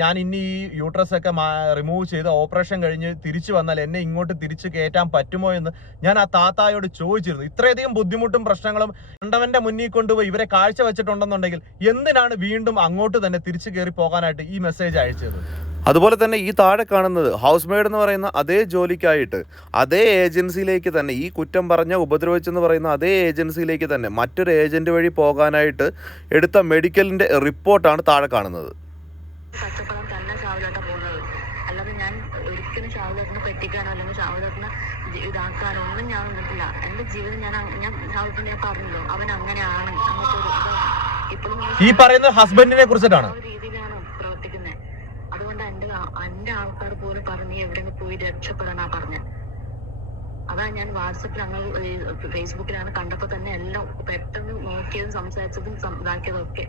ഞാൻ ഇനി ഈ യൂട്രസ് ഒക്കെ റിമൂവ് ചെയ്ത് ഓപ്പറേഷൻ കഴിഞ്ഞ് തിരിച്ചു വന്നാൽ എന്നെ ഇങ്ങോട്ട് തിരിച്ചു കയറ്റാൻ പറ്റുമോ എന്ന് ഞാൻ ആ താത്തായോട് ചോദിച്ചിരുന്നു. ഇത്രയധികം ബുദ്ധിമുട്ടും പ്രശ്നങ്ങളും കണ്ടവന്റെ മുന്നിൽ കൊണ്ടുപോയി ഇവരെ കാഴ്ച വെച്ചിട്ടുണ്ടെന്നുണ്ടെങ്കിൽ എന്തിനാണ് വീണ്ടും അങ്ങോട്ട് തന്നെ തിരിച്ചു കയറി പോകാനായിട്ട് ഈ മെസ്സേജ് അയച്ചത്? അതുപോലെ തന്നെ ഈ താഴെ കാണുന്നത് ഹൗസ് മെയ്ഡ് എന്ന് പറയുന്ന അതേ ജോലിക്കായിട്ട് അതേ ഏജൻസിയിലേക്ക് തന്നെ, ഈ കുറ്റം പറഞ്ഞ ഉപദ്രവിച്ചെന്ന് പറയുന്ന അതേ ഏജൻസിയിലേക്ക് തന്നെ മറ്റൊരു ഏജന്റ് വഴി പോകാനായിട്ട് എടുത്ത മെഡിക്കലിന്റെ റിപ്പോർട്ടാണ് താഴെ കാണുന്നത്. കഷ്ടപ്പെടാൻ തന്നെ ഷാവുലേട്ട പോകുന്നത്. അല്ലാതെ ഞാൻ ഒരിക്കലും ഷാവുലേട്ടനെ പറ്റിക്കാനോ അല്ലെങ്കിൽ ഷാവുലേട്ടനെ ഇതാക്കാനോ ഒന്നും ഞാൻ നിന്നിട്ടില്ല. എന്റെ ജീവിതം ഞാൻ ഷാവുലേട്ടനെ ഞാൻ പറഞ്ഞല്ലോ, അവൻ അങ്ങനെയാണ്. ഇപ്പോഴും ഈ പറയുന്ന ഹസ്ബൻഡിനെ കുറിച്ചിട്ടാണ് രീതിയിലാണ് പ്രവർത്തിക്കുന്നത്. അതുകൊണ്ട് എന്റെ ആൾക്കാർ പോലും പറഞ്ഞ് എവിടെയെങ്കിലും പോയി രക്ഷപ്പെടാനാ പറഞ്ഞ. അതാ ഞാൻ വാട്സപ്പിൽ അങ്ങനെ ഫേസ്ബുക്കിലാണ് കണ്ടപ്പോ തന്നെ എല്ലാം പെട്ടെന്ന് നോക്കിയതും സംസാരിച്ചതും ഇതാക്കിയതും ഒക്കെ.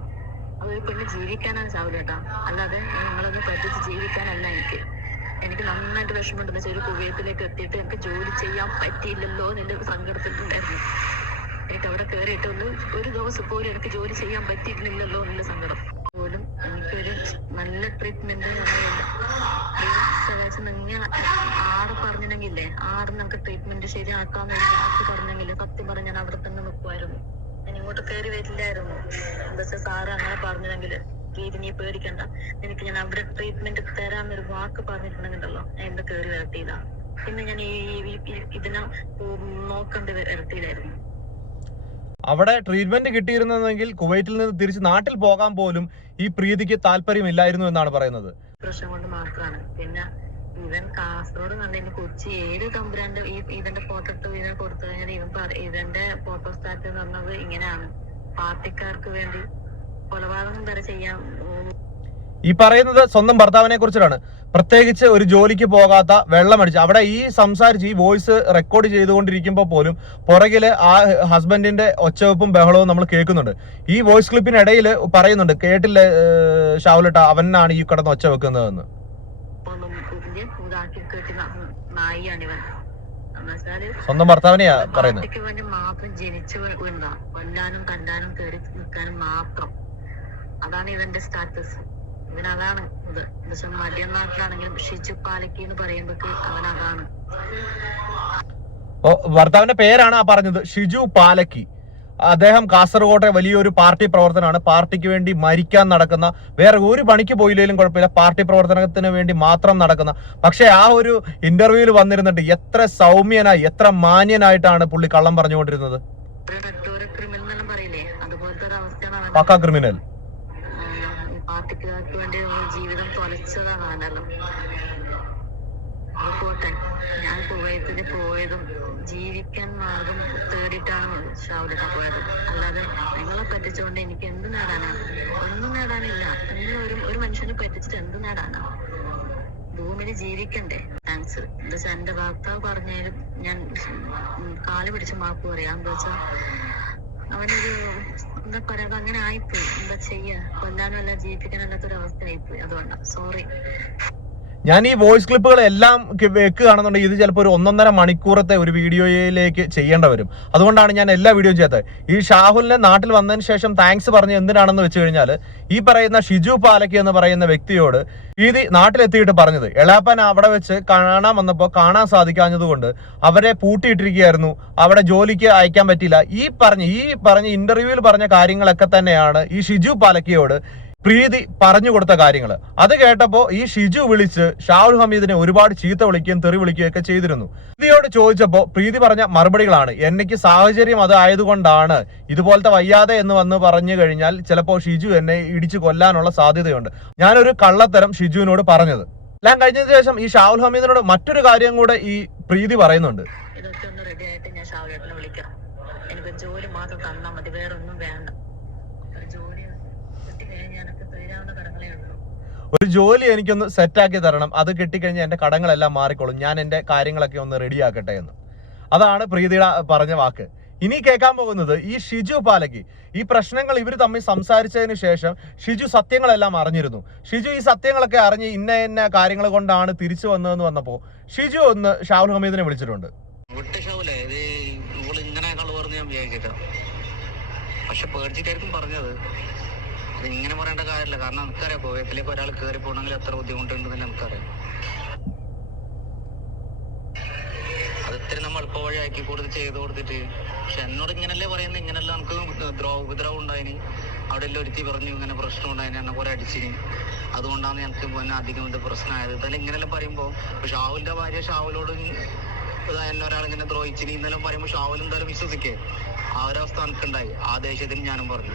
അതൊരു പെണ്ണ് ജീവിക്കാനാണ് ഷാവുലേട്ടാ, അല്ലാതെ നിങ്ങളൊന്നും പറ്റിച്ച് ജീവിക്കാനല്ല. എനിക്ക് നന്നായിട്ട് വിഷമമുണ്ടെന്ന് വെച്ചാൽ ഒരു കുവൈത്തിലേക്ക് എത്തിയിട്ട് എനിക്ക് ജോലി ചെയ്യാൻ പറ്റിയില്ലല്ലോ എന്നുള്ള സങ്കടത്തിലുണ്ടായിരുന്നു. എനിക്ക് അവിടെ കയറിയിട്ട് ഒരു ദിവസം പോലും എനിക്ക് ജോലി ചെയ്യാൻ പറ്റിയിരുന്നില്ലല്ലോ എന്നുള്ള സങ്കടം പോലും. എനിക്കൊരു നല്ല ട്രീറ്റ്മെന്റ് നിങ്ങൾ ആറ് പറഞ്ഞില്ലെങ്കിലേ ആറ് നമുക്ക് ട്രീറ്റ്മെന്റ് ശരിയാക്കാന്ന് പറഞ്ഞെങ്കിൽ സത്യം പറഞ്ഞാൽ ഞാൻ അവിടെ തന്നെ നിൽക്കുമായിരുന്നു. ഞാൻ ഇങ്ങോട്ട് കയറി വരില്ലായിരുന്നു. എന്താ വെച്ചാൽ സാറ് അങ്ങനെ പറഞ്ഞെങ്കിൽ പ്രീതി നീ പേടിക്കണ്ട, എനിക്ക് ഞാൻ അവിടെ ട്രീറ്റ്മെന്റ് തരാന്നൊരു വാക്ക് പറഞ്ഞിട്ടുണ്ടെങ്കിലല്ലോ ഞാൻ ഇവിടെ കയറി വരത്തിയില്ല. പിന്നെ ഞാൻ ഇതിനെ നോക്കേണ്ടി വരത്തിയില്ലായിരുന്നു. അവിടെ ട്രീറ്റ്മെന്റ് കിട്ടിയിരുന്നെങ്കിൽ കുവൈറ്റിൽ നിന്ന് തിരിച്ച് നാട്ടിൽ പോകാൻ പോലും ഈ പ്രീതിക്ക് താല്പര്യമില്ലായിരുന്നു എന്നാണ് പറയുന്നത്. പ്രശ്നം കൊണ്ട് മാത്രമാണ്. പിന്നെ ഇവൻ കാസർഗോഡ് കണ്ടതിന് കൊച്ചി ഏത് തമ്പുരാന്റെ ഇവന്റെ ഫോട്ടോ ഇട്ട് ഇവനെ കൊടുത്തു കഴിഞ്ഞാൽ ഇവന്റെ ഫോട്ടോ സ്റ്റാറ്റ് എന്ന് പറഞ്ഞത് ഇങ്ങനെയാണ്, പാർട്ടിക്കാർക്ക് വേണ്ടി കൊലപാതകം വരെ ചെയ്യാൻ. ഈ പറയുന്നത് സ്വന്തം ഭർത്താവിനെ കുറിച്ചിട്ടാണ്. പ്രത്യേകിച്ച് ഒരു ജോലിക്ക് പോകാത്ത, വെള്ളമടിച്ച് അവിടെ ഈ സംസാരിച്ച് ഈ വോയിസ് റെക്കോർഡ് ചെയ്തുകൊണ്ടിരിക്കുമ്പോൾ പോലും പുറകില് ആ ഹസ്ബൻഡിന്റെ ഒച്ചവെപ്പും ബഹളവും നമ്മൾ കേൾക്കുന്നുണ്ട്. ഈ വോയിസ് ക്ലിപ്പിനിടയിൽ പറയുന്നുണ്ട്, കേട്ടില്ല ഷാവുലേട്ട, അവനാണ് ഈ കിടന്ന് ഒച്ച വെക്കുന്നതെന്ന്. സ്വന്തം ഭർത്താവിനെയാ പറയുന്നത്. പാർട്ടിക്ക് വേണ്ടി മാത്രം ജനിച്ചു വീണതാ, കൊല്ലാനും തല്ലാനും കയറി നിൽക്കാനും മാത്രം. അതാണ് ഇവന്റെ സ്റ്റാറ്റസ്. ഇവനതാണ് ഇത്. പക്ഷെ മടിയൻ നാട്ടിലാണെങ്കിലും ഷിജു പാലക്കി എന്ന് പറയുമ്പോഴേക്ക് അവനതാണ്. ഭർത്താവിന്റെ പേരാണ് ആ പറഞ്ഞത്, ഷിജു പാലക്കി. അദ്ദേഹം കാസർഗോട്ടെ വലിയൊരു പാർട്ടി പ്രവർത്തനമാണ്. പാർട്ടിക്ക് വേണ്ടി മരിക്കാൻ നടക്കുന്ന, വേറെ ഒരു പണിക്ക് പോയില്ലെങ്കിലും കുഴപ്പമില്ല, പാർട്ടി പ്രവർത്തനത്തിന് വേണ്ടി മാത്രം നടക്കുന്ന. പക്ഷെ ആ ഒരു ഇന്റർവ്യൂവിൽ വന്നിരുന്നിട്ട് എത്ര സൗമ്യനായി, എത്ര മാന്യനായിട്ടാണ് പുള്ളി കള്ളം പറഞ്ഞുകൊണ്ടിരുന്നത്. പക്കാ ക്രിമിനൽ. പാർട്ടിക്കാർക്ക് വേണ്ടി ജീവിതം തൊലച്ചതാണല്ലോ. അത് പോട്ടെ, ഞാൻ കുവൈത്തിൽ പോയതും ജീവിക്കാൻ മാർഗം തേടിയിട്ടാണ് ഷാവുലേട്ട പോയത്. അല്ലാതെ നിങ്ങളെ പറ്റിച്ചുകൊണ്ട് എനിക്ക് എന്ത് നേടാനാണ്? ഒന്നും നേടാനില്ല. നിങ്ങൾ ഒരു മനുഷ്യനെ പറ്റിച്ചിട്ട് എന്ത് നേടാനാ? ഭൂമിയിൽ ജീവിക്കണ്ടേ? താങ്ക്സ്. എന്താ വെച്ചാൽ എന്റെ ഭർത്താവ് പറഞ്ഞാലും ഞാൻ കാല് പിടിച്ച് മാപ്പ് പറയാം. എന്താ വെച്ചാ അവനൊരു എന്താ പറയാ, അങ്ങനെ ആയിപ്പോയി. എന്താ ചെയ്യാ, കൊല്ലാനും അല്ല ജീവിപ്പിക്കാനും അല്ലാത്തൊരു അവസ്ഥ ആയിപ്പോയി. അതുകൊണ്ടാ സോറി. ഞാൻ ഈ വോയിസ് ക്ലിപ്പുകളെല്ലാം വെക്കുകയാണെന്നുണ്ടെങ്കിൽ ഇത് ചിലപ്പോൾ ഒരു 1.5 മണിക്കൂറത്തെ ഒരു വീഡിയോയിലേക്ക് ചെയ്യേണ്ടി വരും. അതുകൊണ്ടാണ് ഞാൻ എല്ലാ വീഡിയോയും ചെയ്തത്. ഈ ഷാഹുലിനെ നാട്ടിൽ വന്നതിന് ശേഷം താങ്ക്സ് പറഞ്ഞ് എന്തിനാണെന്ന് വെച്ച് കഴിഞ്ഞാൽ, ഈ പറയുന്ന ഷിജു പാലക്കി എന്ന് പറയുന്ന വ്യക്തിയോട് പ്രീതി നാട്ടിലെത്തിയിട്ട് പറഞ്ഞത്, എളാപ്പൻ അവിടെ വെച്ച് കാണാൻ വന്നപ്പോൾ കാണാൻ സാധിക്കാഞ്ഞതുകൊണ്ട് അവരെ പൂട്ടിയിട്ടിരിക്കുകയായിരുന്നു, അവിടെ ജോലിക്ക് അയക്കാൻ പറ്റില്ല. ഈ പറഞ്ഞ ഇന്റർവ്യൂവിൽ പറഞ്ഞ കാര്യങ്ങളൊക്കെ തന്നെയാണ് ഈ ഷിജു പാലക്കിയോട് പ്രീതി പറഞ്ഞു കൊടുത്ത കാര്യങ്ങൾ. അത് കേട്ടപ്പോ ഈ ഷിജു വിളിച്ച് ഷാഹുൽ ഹമീദിനെ ഒരുപാട് ചീത്ത വിളിക്കുകയും തെറി വിളിക്കുകയും ഒക്കെ ചെയ്തിരുന്നു. പ്രീതിയോട് ചോദിച്ചപ്പോ പ്രീതി പറഞ്ഞ മറുപടികളാണ്, എനിക്ക് സാഹചര്യം അത് ആയതുകൊണ്ടാണ്, ഇതുപോലത്തെ വയ്യാതെ എന്ന് വന്ന് പറഞ്ഞു കഴിഞ്ഞാൽ ചിലപ്പോൾ ഷിജു എന്നെ ഇടിച്ചു കൊല്ലാനുള്ള സാധ്യതയുണ്ട്. ഞാനൊരു കള്ളത്തരം ഷിജുവിനോട് പറഞ്ഞത്. എല്ലാം കഴിഞ്ഞതിന് ശേഷം ഈ ഷാഹുൽ ഹമീദിനോട് മറ്റൊരു കാര്യം കൂടെ ഈ പ്രീതി പറയുന്നുണ്ട്. ഇതൊക്കെ ഒന്ന് റെഡി ആയിട്ട് ഞാൻ ഷാവുലേട്ടനെ വിളിക്കാം. എനിക്ക് ജോലി മാത്രം തന്നാൽ മതി, വേറൊന്നും വേണ്ട. ഒരു ജോലി എനിക്കൊന്ന് സെറ്റാക്കി തരണം, അത് കിട്ടിക്കഴിഞ്ഞാൽ എൻ്റെ കടങ്ങളെല്ലാം മാറിക്കോളും, ഞാൻ എൻ്റെ കാര്യങ്ങളൊക്കെ ഒന്ന് റെഡിയാക്കട്ടെ എന്ന്. അതാണ് പ്രീതിയുടെ പറഞ്ഞ വാക്ക്. ഇനി കേൾക്കാൻ പോകുന്നത് ഈ ഷിജു പാലക്കി. ഈ പ്രശ്നങ്ങൾ ഇവർ തമ്മിൽ സംസാരിച്ചതിന് ശേഷം ഷിജു സത്യങ്ങളെല്ലാം അറിഞ്ഞിരുന്നു. ഷിജു ഈ സത്യങ്ങളൊക്കെ അറിഞ്ഞ് ഇന്ന കാര്യങ്ങൾ കൊണ്ടാണ് തിരിച്ചു വന്നതെന്ന് വന്നപ്പോൾ ഷിജു ഒന്ന് ഷാഹുൽ ഹമീദിനെ വിളിച്ചിട്ടുണ്ട്. പക്ഷെ പേടിച്ചിട്ടായിരിക്കും പറഞ്ഞത്. അത് ഇങ്ങനെ പറയേണ്ട കാര്യമില്ല. കാരണം നമുക്കറിയാം കോവയത്തിലേക്ക് ഒരാൾ കയറി പോകണമെങ്കിൽ എത്ര ബുദ്ധിമുട്ടുണ്ടെന്ന് നമുക്കറിയാം. അത് ഇത്തിരി നമ്മൾ എളുപ്പ വഴി ആക്കി കൊടുത്ത് ചെയ്ത് കൊടുത്തിട്ട്, പക്ഷെ എന്നോട് ഇങ്ങനല്ലേ പറയുന്നത്, ഇങ്ങനെയല്ല നമുക്ക് ഉപദ്രവം ഉണ്ടായിന്, അവിടെ എല്ലാം ഒരുത്തി പറഞ്ഞു ഇങ്ങനെ പ്രശ്നം ഉണ്ടായിന്, എന്നെ കുറെ അടിച്ചിന്, അതുകൊണ്ടാണ് ഞങ്ങൾക്ക് പിന്നെ അധികം ഇത് പ്രശ്നമായത്. ഇതെല്ലാം ഇങ്ങനെല്ലാം പറയുമ്പോൾ ഷാവുലിന്റെ ഭാര്യ ഷാവുലോട് എന്നെ ഒരാളിങ്ങനെ ദ്രോഹിച്ചിന് ഇന്നെല്ലാം പറയുമ്പോൾ ഷാവുൽ എന്തായാലും വിശ്വസിക്കേ. ആ ഒരവസ്ഥ എനിക്കുണ്ടായി. ആ ദേഷ്യത്തിന് ഞാനും പറഞ്ഞു.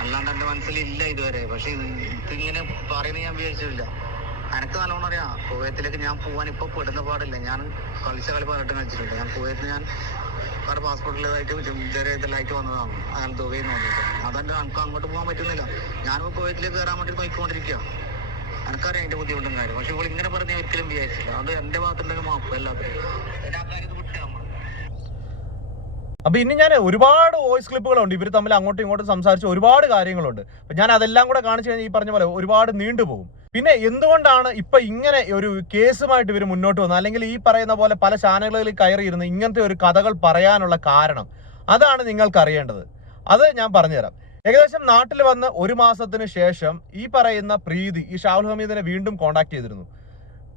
അല്ലാണ്ട് എന്റെ മനസ്സിലില്ല ഇതുവരെ. പക്ഷെ ഇതിങ്ങനെ പറയുന്നത് ഞാൻ വിചാരിച്ചില്ല. എനിക്ക് നല്ലോണം അറിയാം കുവൈത്തിലേക്ക് ഞാൻ പോകാൻ ഇപ്പൊ പെടുന്ന പാടില്ല. ഞാൻ കളിച്ച കളി പറഞ്ഞിട്ട് കളിച്ചിട്ടുണ്ട്. ഞാൻ കുവൈത്തിൽ ഞാൻ വേറെ പാസ്പോർട്ടിലേതായിട്ട് ഇതെല്ലായിട്ട് വന്നതാണ്. അങ്ങനെ ദുബൈന്ന് വന്നിട്ട് അതെന്റെ എനിക്ക് അങ്ങോട്ട് പോകാൻ പറ്റുന്നില്ല. ഞാനിപ്പോ കുവൈത്തിലേക്ക് കയറാൻ വേണ്ടി നോക്കിക്കൊണ്ടിരിക്കുക. എനിക്കറിയാം അതിന്റെ ബുദ്ധിമുട്ടും കാര്യം. പക്ഷെ ഇപ്പോൾ ഇങ്ങനെ പറഞ്ഞ് ഒരിക്കലും വിചാരിച്ചില്ല. അത് എന്റെ ഭാഗത്തുണ്ടെങ്കിൽ മാപ്പ് എല്ലാത്തിനും ആ കാര്യം വിട്ടേ നമ്മൾ. അപ്പൊ ഇനി ഞാൻ ഒരുപാട് വോയിസ് ക്ലിപ്പുകളുണ്ട്. ഇവർ തമ്മിൽ അങ്ങോട്ടും ഇങ്ങോട്ടും സംസാരിച്ച ഒരുപാട് കാര്യങ്ങളുണ്ട്. അപ്പൊ ഞാൻ അതെല്ലാം കൂടെ കാണിച്ചു കഴിഞ്ഞാൽ ഈ പറഞ്ഞ പോലെ ഒരുപാട് നീണ്ടുപോകും. പിന്നെ എന്തുകൊണ്ടാണ് ഇപ്പൊ ഇങ്ങനെ ഒരു കേസുമായിട്ട് ഇവർ മുന്നോട്ട് വന്നത്, അല്ലെങ്കിൽ ഈ പറയുന്ന പോലെ പല ചാനലുകളിൽ കയറിയിരുന്ന് ഇങ്ങനത്തെ ഒരു കഥകൾ പറയാനുള്ള കാരണം, അതാണ് നിങ്ങൾക്ക് അറിയേണ്ടത്. അത് ഞാൻ പറഞ്ഞുതരാം. ഏകദേശം നാട്ടിൽ വന്ന് 1 മാസത്തിന് ശേഷം ഈ പറയുന്ന പ്രീതി ഈ ഷാഹുൽ ഹമീദിനെ വീണ്ടും കോണ്ടാക്ട് ചെയ്തിരുന്നു.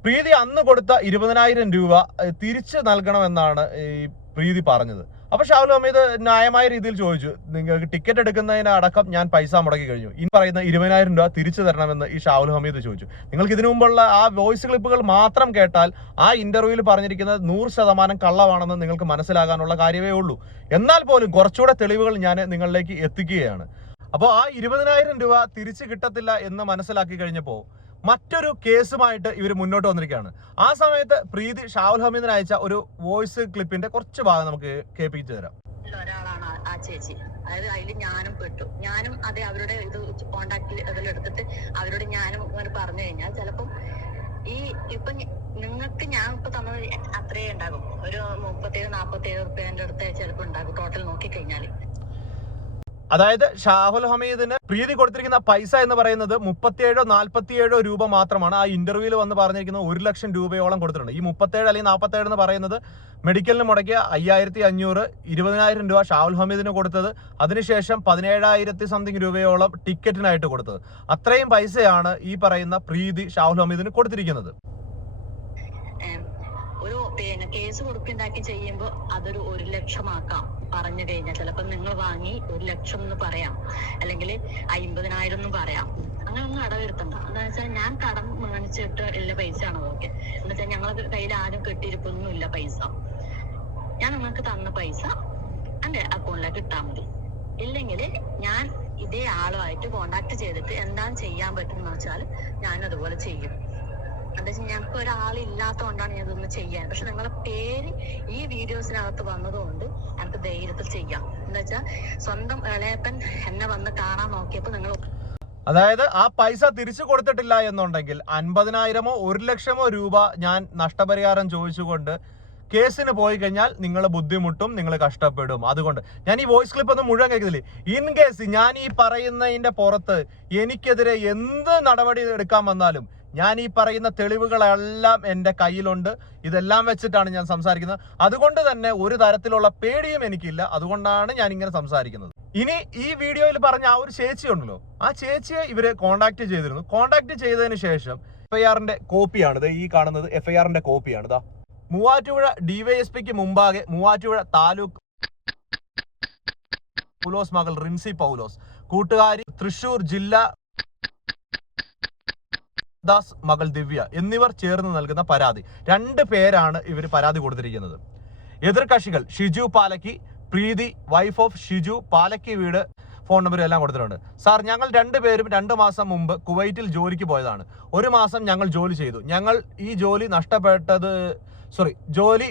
പ്രീതി അന്ന് കൊടുത്ത 20,000 രൂപ തിരിച്ചു നൽകണമെന്നാണ് ഈ പ്രീതി പറഞ്ഞത്. അപ്പൊ ഷാഹുൽ ഹമീദ് ന്യായമായ രീതിയിൽ ചോദിച്ചു, നിങ്ങൾക്ക് ടിക്കറ്റ് എടുക്കുന്നതിന് അടക്കം ഞാൻ പൈസ മുടക്കി കഴിഞ്ഞു, ഈ പറയുന്ന 20,000 രൂപ തിരിച്ചു തരണമെന്ന് ഈ ഷാഹുൽ ഹമീദ് ചോദിച്ചു. നിങ്ങൾക്ക് ഇതിനു മുമ്പുള്ള ആ വോയിസ് ക്ലിപ്പുകൾ മാത്രം കേട്ടാൽ ആ ഇന്റർവ്യൂവിൽ പറഞ്ഞിരിക്കുന്നത് 100% കള്ളമാണെന്ന് നിങ്ങൾക്ക് മനസ്സിലാകാനുള്ള കാര്യമേ ഉള്ളൂ. എന്നാൽ പോലും കുറച്ചുകൂടെ തെളിവുകൾ ഞാൻ നിങ്ങളിലേക്ക് എത്തിക്കുകയാണ്. അപ്പോൾ ആ 20,000 രൂപ തിരിച്ചു കിട്ടത്തില്ല എന്ന് മനസ്സിലാക്കി കഴിഞ്ഞപ്പോൾ മറ്റൊരു കേസുമായിട്ട് ഇവർ മുന്നോട്ട് വന്നിരിക്കുകയാണ്. ആ സമയത്ത് പ്രീതി ഷാഹുൽ ഹമീദിന് അയച്ച ഒരു വോയിസ് ക്ലിപ്പിന്റെ കുറച്ച് ഭാഗം നമുക്ക് കേൾപ്പിച്ചു തരാം. ഒരാളാണ് ആ ചേച്ചി. അതായത് അതിൽ ഞാനും പെട്ടു. ഞാനും അതെ അവരുടെ ഇത് കോണ്ടാക്ട് ഇതിലെടുത്തിട്ട് അവരോട് ഞാനും ഇങ്ങനെ പറഞ്ഞു കഴിഞ്ഞാൽ ചിലപ്പം ഇപ്പൊ നിങ്ങൾക്ക് ഞാൻ ഇപ്പൊ തന്നത് അത്രേ ഉണ്ടാകും. ഒരു 37-47 റുപ്യേന്റെ അടുത്ത് ചിലപ്പോൾ ഉണ്ടാകും ടോട്ടൽ നോക്കിക്കഴിഞ്ഞാല്. അതായത് ഷാഹുൽ ഹമീദിന് പ്രീതി കൊടുത്തിരിക്കുന്ന പൈസ എന്ന് പറയുന്നത് 37-47 രൂപ മാത്രമാണ്. ആ ഇന്റർവ്യൂവിൽ വന്ന് പറഞ്ഞിരിക്കുന്നത് 1 ലക്ഷം രൂപയോളം കൊടുത്തിട്ടുണ്ട്. ഈ 37 അല്ലെങ്കിൽ 47 എന്ന് പറയുന്നത് മെഡിക്കലിന് മുടക്കിയ 5,500, 20,000 രൂപ ഷാഹുൽ ഹമീദിന് കൊടുത്തത്, അതിനുശേഷം 17,000 സംതിങ് രൂപയോളം ടിക്കറ്റിനായിട്ട് കൊടുത്തത്. അത്രയും പൈസയാണ് ഈ പറയുന്ന പ്രീതി ഷാഹുൽ ഹമീദിന് കൊടുത്തിരിക്കുന്നത്. ഒരു കേസ് കൊടുക്കുണ്ടാക്കി ചെയ്യുമ്പോൾ അതൊരു 1 ലക്ഷമാക്കാം പറഞ്ഞു കഴിഞ്ഞാൽ ചിലപ്പോൾ നിങ്ങൾ വാങ്ങി 1 ലക്ഷം എന്ന് പറയാം, അല്ലെങ്കിൽ 50,000 എന്ന് പറയാം. അങ്ങനെ ഒന്നും അടവരുത്തണ്ട. എന്താ വെച്ചാൽ ഞാൻ കടം വാങ്ങിച്ചിട്ട് ഉള്ള പൈസ ആണ് അതൊക്കെ. എന്താ വെച്ചാൽ ഞങ്ങളുടെ കയ്യിൽ ആരും കെട്ടിയിരിപ്പൊന്നും ഇല്ല പൈസ. ഞാൻ നിങ്ങൾക്ക് തന്ന പൈസ എന്റെ അക്കൗണ്ടിലേക്ക് ഇട്ടാൽ മതി. ഇല്ലെങ്കിൽ ഞാൻ ഇതേ ആളുമായിട്ട് കോണ്ടാക്ട് ചെയ്തിട്ട് എന്താണ് ചെയ്യാൻ പറ്റുമെന്ന് വെച്ചാൽ ഞാൻ അതുപോലെ ചെയ്യും. എന്താ വെച്ചാൽ ഞങ്ങൾക്ക് ഒരാളില്ലാത്തതുകൊണ്ടാണ് ഞാൻ ഇതൊന്ന് ചെയ്യാൻ. പക്ഷെ നിങ്ങളുടെ പേര് ഈ വീഡിയോസിനകത്ത് വന്നതുകൊണ്ട് എനിക്ക് ധൈര്യത്തിൽ ചെയ്യാം. എന്താ വെച്ചാൽ സ്വന്തം ഇളയപ്പൻ എന്നെ വന്ന് കാണാൻ നോക്കിയപ്പോൾ നിങ്ങൾ, അതായത് ആ പൈസ തിരിച്ചു കൊടുത്തിട്ടില്ല എന്നുണ്ടെങ്കിൽ 50,000-ഓ 1 ലക്ഷമോ രൂപ ഞാൻ നഷ്ടപരിഹാരം ചോദിച്ചുകൊണ്ട് കേസിന് പോയി കഴിഞ്ഞാൽ നിങ്ങൾ ബുദ്ധിമുട്ടും, നിങ്ങൾ കഷ്ടപ്പെടും. അതുകൊണ്ട് ഞാൻ ഈ വോയിസ് ക്ലിപ്പ് ഒന്നും മുഴുവൻ കേൾക്കുന്നില്ല. ഇൻ കേസ് ഞാൻ ഈ പറയുന്നതിന്റെ പുറത്ത് എനിക്കെതിരെ എന്ത് നടപടി എടുക്കാൻ വന്നാലും ഞാൻ ഈ പറയുന്ന തെളിവുകളെല്ലാം എൻ്റെ കയ്യിലുണ്ട്. ഇതെല്ലാം വെച്ചിട്ടാണ് ഞാൻ സംസാരിക്കുന്നത്. അതുകൊണ്ട് തന്നെ ഒരു തരത്തിലുള്ള പേടിയും എനിക്കില്ല. അതുകൊണ്ടാണ് ഞാൻ ഇങ്ങനെ സംസാരിക്കുന്നത്. ഇനി ഈ വീഡിയോയിൽ പറഞ്ഞ ആ ഒരു ചേച്ചി ഉണ്ടല്ലോ, ആ ചേച്ചിയെ ഇവര് കോണ്ടാക്ട് ചെയ്തിരുന്നു. കോണ്ടാക്ട് ചെയ്തതിന് ശേഷം FIRന്റെ കോപ്പിയാണ് ഈ കാണുന്നത്. FIRന്റെ കോപ്പിയാണ് ഇതാ. മൂവാറ്റുപുഴ DYSPക്ക് മുമ്പാകെ മൂവാറ്റുപുഴ താലൂക്ക് പൗലോസ് മകൾ റിൻസി പൗലോസ്, കൂട്ടുകാരി തൃശൂർ ജില്ലാ ദാസ് മകൾ ദിവ്യ എന്നിവർ ചേർന്ന് നൽകുന്ന പരാതി. 2 പേരാണ് ഇവർ പരാതി കൊടുത്തിരിക്കുന്നത്. എതിർകക്ഷികൾ ഷിജു പാലക്കി, പ്രീതി വൈഫ് ഓഫ് ഷിജു പാലക്കി വീട്, ഫോൺ നമ്പർ എല്ലാം കൊടുത്തിട്ടുണ്ട്. സാർ, ഞങ്ങൾ 2 പേരും 2 മാസം മുമ്പ് കുവൈറ്റിൽ ജോലിക്ക് പോയതാണ്. 1 മാസം ഞങ്ങൾ ജോലി ചെയ്തു. ഞങ്ങൾ ഈ ജോലി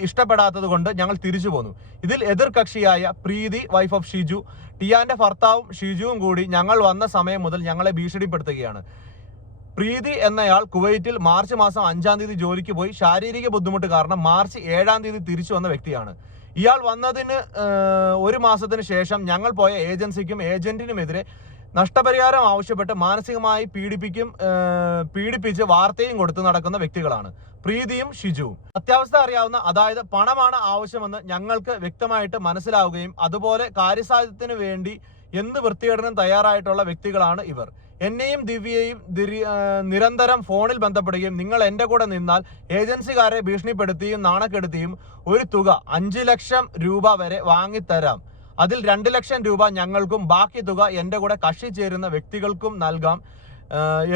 ഇഷ്ടപ്പെടാത്തത് കൊണ്ട് ഞങ്ങൾ തിരിച്ചു പോന്നു. ഇതിൽ എതിർകക്ഷിയായ പ്രീതി വൈഫ് ഓഫ് ഷിജു, ടിയാന്റെ ഭർത്താവും ഷിജുവും കൂടി ഞങ്ങൾ വന്ന സമയം മുതൽ ഞങ്ങളെ ഭീഷണിപ്പെടുത്തുകയാണ്. പ്രീതി എന്നയാൾ കുവൈറ്റിൽ മാർച്ച് മാസം 5-ാം തീയതി ജോലിക്ക് പോയി ശാരീരിക ബുദ്ധിമുട്ട് കാരണം മാർച്ച് 7-ാം തീയതി തിരിച്ചു വന്ന വ്യക്തിയാണ്. ഇയാൾ വന്നതിന് 1 മാസത്തിന് ശേഷം ഞങ്ങൾ പോയ ഏജൻസിക്കും ഏജന്റിനുമെതിരെ നഷ്ടപരിഹാരം ആവശ്യപ്പെട്ട് മാനസികമായി പീഡിപ്പിച്ച് വാർത്തയും കൊടുത്തു നടക്കുന്ന വ്യക്തികളാണ് പ്രീതിയും ഷിജുവും. അത്യാവസ്ഥ അറിയാവുന്ന, അതായത് പണമാണ് ആവശ്യമെന്ന് ഞങ്ങൾക്ക് വ്യക്തമായിട്ട് മനസ്സിലാവുകയും അതുപോലെ കാര്യസാധ്യത്തിന് വേണ്ടി എന്ത് വൃത്തികേടിനും തയ്യാറായിട്ടുള്ള വ്യക്തികളാണ് ഇവർ. എന്നെയും ദിവ്യയെയും നിരന്തരം ഫോണിൽ ബന്ധപ്പെടുകയും നിങ്ങൾ എൻ്റെ കൂടെ നിന്നാൽ ഏജൻസിക്കാരെ ഭീഷണിപ്പെടുത്തിയും നാണക്കെടുത്തിയും ഒരു തുക 5 ലക്ഷം രൂപ വരെ വാങ്ങിത്തരാം, അതിൽ 2 ലക്ഷം രൂപ ഞങ്ങൾക്കും ബാക്കി തുക എൻ്റെ കൂടെ കക്ഷി ചേരുന്ന വ്യക്തികൾക്കും നൽകാം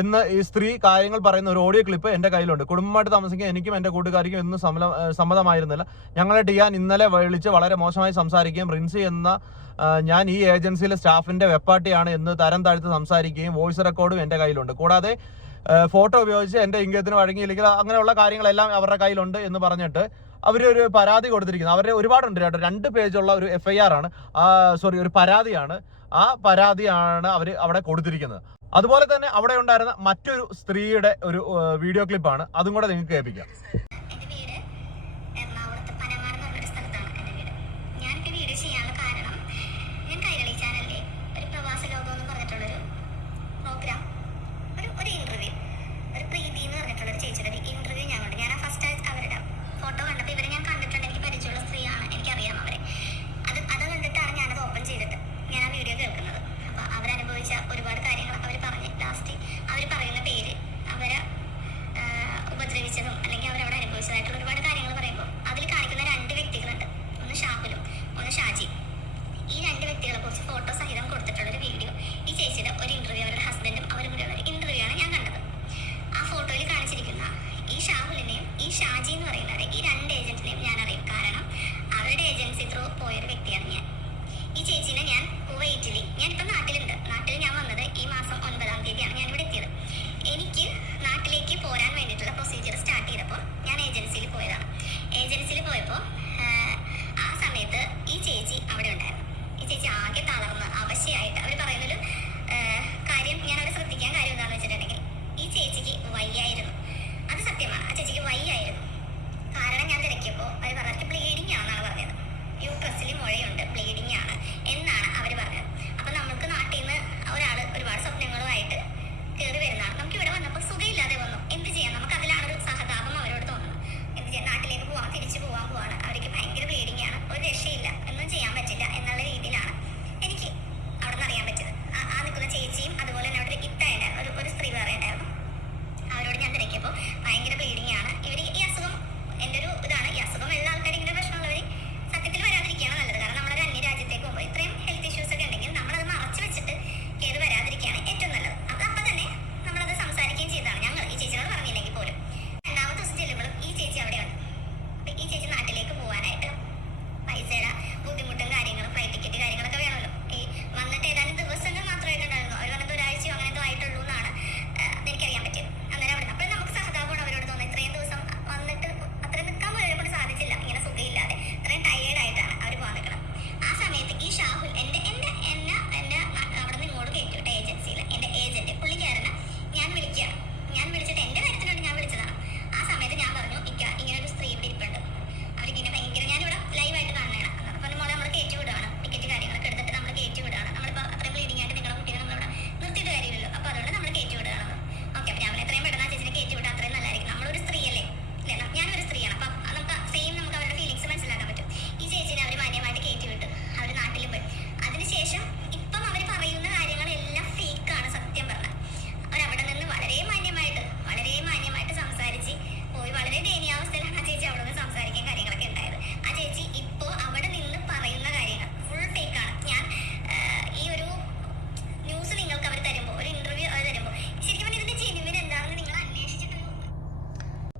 എന്ന് ഈ സ്ത്രീ കാര്യങ്ങൾ പറയുന്ന ഒരു ഓഡിയോ ക്ലിപ്പ് എൻ്റെ കയ്യിലുണ്ട്. കുടുംബമായിട്ട് താമസിക്കാൻ എനിക്കും എൻ്റെ കൂട്ടുകാരിക്കും ഒന്നും സമ്മതമായിരുന്നില്ല. ഞങ്ങളെ ടിയാൻ ഇന്നലെ വിളിച്ച് വളരെ മോശമായി സംസാരിക്കുകയും റിൻസി എന്ന ഞാൻ ഈ ഏജൻസിയിലെ സ്റ്റാഫിൻ്റെ വെപ്പാട്ടിയാണ് എന്ന് തരം താഴ്ത്ത് സംസാരിക്കുകയും വോയിസ് റെക്കോർഡും എൻ്റെ കയ്യിലുണ്ട്. കൂടാതെ ഫോട്ടോ ഉപയോഗിച്ച് എൻ്റെ ഇംഗിതത്തിന് വഴങ്ങിയില്ലെങ്കിൽ അങ്ങനെയുള്ള കാര്യങ്ങളെല്ലാം അവരുടെ കയ്യിലുണ്ട് എന്ന് പറഞ്ഞിട്ട് അവരൊരു പരാതി കൊടുത്തിരിക്കുന്നത്. അവരുടെ ഒരുപാടുണ്ട് കേട്ടോ, 2 പേജുള്ള ഒരു FIR ആണ്, ഒരു പരാതിയാണ്. ആ പരാതിയാണ് അവർ അവിടെ കൊടുത്തിരിക്കുന്നത്. അതുപോലെ തന്നെ അവിടെ ഉണ്ടായിരുന്ന മറ്റൊരു സ്ത്രീയുടെ ഒരു വീഡിയോ ക്ലിപ്പാണ്, അതും കൂടെ നിങ്ങൾക്ക് കേൾപ്പിക്കാം.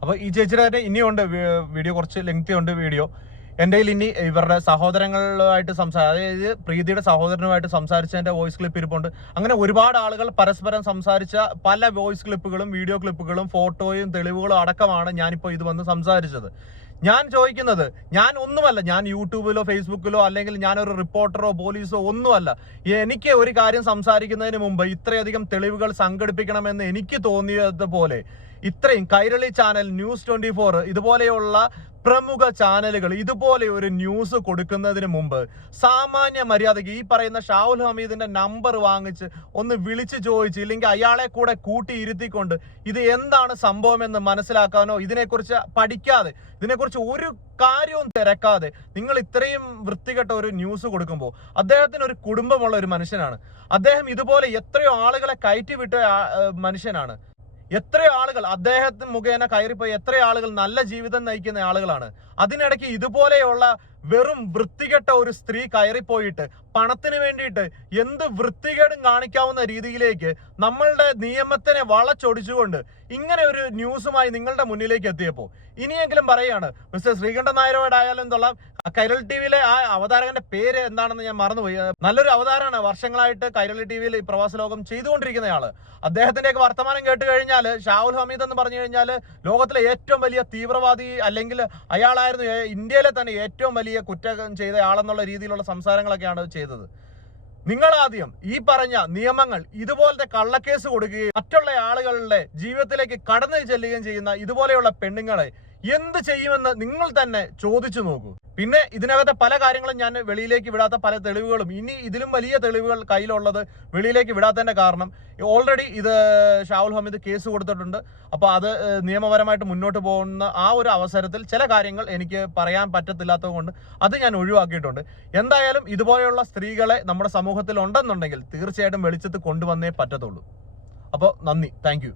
അപ്പോൾ ഈ ചേച്ചിയുടെ തന്നെ ഇനിയുണ്ട് വീഡിയോ, കുറച്ച് ലെങ്തി ഉണ്ട് വീഡിയോ. എൻ്റെ കയ്യിൽ ഇനി ഇവരുടെ സഹോദരങ്ങളുമായിട്ട് അതായത് പ്രീതിയുടെ സഹോദരനുമായിട്ട് സംസാരിച്ചതിൻ്റെ വോയിസ് ക്ലിപ്പ് ഇരിപ്പുണ്ട്. അങ്ങനെ ഒരുപാട് ആളുകൾ പരസ്പരം സംസാരിച്ച പല വോയിസ് ക്ലിപ്പുകളും വീഡിയോ ക്ലിപ്പുകളും ഫോട്ടോയും തെളിവുകളും അടക്കമാണ് ഞാനിപ്പോൾ ഇത് വന്ന് സംസാരിച്ചത്. ഞാൻ ചോദിക്കുന്നത്, ഞാൻ ഒന്നുമല്ല, ഞാൻ യൂട്യൂബിലോ ഫേസ്ബുക്കിലോ അല്ലെങ്കിൽ ഞാനൊരു റിപ്പോർട്ടറോ പോലീസോ ഒന്നുമല്ല. എനിക്ക് ഒരു കാര്യം സംസാരിക്കുന്നതിന് മുമ്പ് ഇത്രയധികം തെളിവുകൾ സംഘടിപ്പിക്കണമെന്ന് എനിക്ക് തോന്നിയതുപോലെ ഇത്രയും കൈരളി ചാനൽ, ന്യൂസ് 24 ഇതുപോലെയുള്ള പ്രമുഖ ചാനലുകൾ ഇതുപോലെ ഒരു ന്യൂസ് കൊടുക്കുന്നതിന് മുമ്പ് സാമാന്യ മര്യാദയ്ക്ക് ഈ പറയുന്ന ഷാഹുൽ ഹമീദിന്റെ നമ്പർ വാങ്ങിച്ച് ഒന്ന് വിളിച്ചു ചോദിച്ച്, ഇല്ലെങ്കിൽ അയാളെ കൂടെ കൂട്ടിയിരുത്തിക്കൊണ്ട് ഇത് എന്താണ് സംഭവം എന്ന് മനസ്സിലാക്കാനോ, ഇതിനെക്കുറിച്ച് പഠിക്കാതെ, ഇതിനെക്കുറിച്ച് ഒരു കാര്യവും തിരക്കാതെ നിങ്ങൾ ഇത്രയും വൃത്തികെട്ട ഒരു ന്യൂസ് കൊടുക്കുമ്പോൾ, അദ്ദേഹത്തിന് ഒരു കുടുംബമുള്ള ഒരു മനുഷ്യനാണ്. അദ്ദേഹം ഇതുപോലെ എത്രയോ ആളുകളെ കയറ്റിവിട്ട മനുഷ്യനാണ്. എത്രയോ ആളുകൾ അദ്ദേഹത്തിന് മുഖേന കയറിപ്പോയി, എത്രയോ ആളുകൾ നല്ല ജീവിതം നയിക്കുന്ന ആളുകളാണ്. അതിനിടയ്ക്ക് ഇതുപോലെയുള്ള വെറും വൃത്തികെട്ട ഒരു സ്ത്രീ കയറിപ്പോയിട്ട് പണത്തിന് വേണ്ടിയിട്ട് എന്ത് വൃത്തികേടും കാണിക്കാവുന്ന രീതിയിലേക്ക് നമ്മളുടെ നിയമത്തിനെ വളച്ചൊടിച്ചുകൊണ്ട് ഇങ്ങനെ ഒരു ന്യൂസുമായി നിങ്ങളുടെ മുന്നിലേക്ക് എത്തിയപ്പോൾ ഇനിയെങ്കിലും പറയുകയാണ്, മിസ്റ്റർ ശ്രീകണ്ഠൻ നായരോടായാലും തൊള്ളാം, കൈരളി ടിവിയിലെ ആ അവതാരകന്റെ പേര് എന്താണെന്ന് ഞാൻ മറന്നുപോയി. നല്ലൊരു അവതാരമാണ്, വർഷങ്ങളായിട്ട് കൈരളി ടിവിയിൽ ഈ പ്രവാസ ലോകം ചെയ്തുകൊണ്ടിരിക്കുന്നയാള്. അദ്ദേഹത്തിന്റെയൊക്കെ വർത്തമാനം കേട്ട് കഴിഞ്ഞാൽ ഷാഹുൽ ഹമീദ് എന്ന് പറഞ്ഞു കഴിഞ്ഞാൽ ലോകത്തിലെ ഏറ്റവും വലിയ തീവ്രവാദി, അല്ലെങ്കിൽ അയാളായിരുന്നു ഇന്ത്യയിലെ തന്നെ ഏറ്റവും വലിയ കുറ്റം ചെയ്ത ആളെന്നുള്ള രീതിയിലുള്ള സംസാരങ്ങളൊക്കെയാണ് ചെയ്തത്. നിങ്ങളാദ്യം ഈ പറഞ്ഞ നിയമങ്ങൾ ഇതുപോലത്തെ കള്ളക്കേസ് കൊടുക്കുകയും മറ്റുള്ള ആളുകളുടെ ജീവിതത്തിലേക്ക് കടന്നു ചെല്ലുകയും ചെയ്യുന്ന ഇതുപോലെയുള്ള പെണ്ണുങ്ങളെ എന്ത് ചെയ്യുമെന്ന് നിങ്ങൾ തന്നെ ചോദിച്ചു നോക്കൂ. പിന്നെ ഇതിനകത്തെ പല കാര്യങ്ങളും ഞാൻ വെളിയിലേക്ക് വിടാത്ത പല തെളിവുകളും, ഇനി ഇതിലും വലിയ തെളിവുകൾ കയ്യിലുള്ളത് വെളിയിലേക്ക് വിടാത്തതിന്റെ കാരണം ഓൾറെഡി ഇത് ഷാഹുൽ ഹമീദ് കേസ് കൊടുത്തിട്ടുണ്ട്. അപ്പോൾ അത് നിയമപരമായിട്ട് മുന്നോട്ട് പോകുന്ന ആ ഒരു അവസരത്തിൽ ചില കാര്യങ്ങൾ എനിക്ക് പറയാൻ പറ്റത്തില്ലാത്തത് കൊണ്ട് അത് ഞാൻ ഒഴിവാക്കിയിട്ടുണ്ട്. എന്തായാലും ഇതുപോലെയുള്ള സ്ത്രീകളെ നമ്മുടെ സമൂഹത്തിൽ ഉണ്ടെന്നുണ്ടെങ്കിൽ തീർച്ചയായിട്ടും വെളിച്ചത്ത് കൊണ്ടുവന്നേ പറ്റത്തുള്ളൂ. അപ്പോൾ നന്ദി, താങ്ക്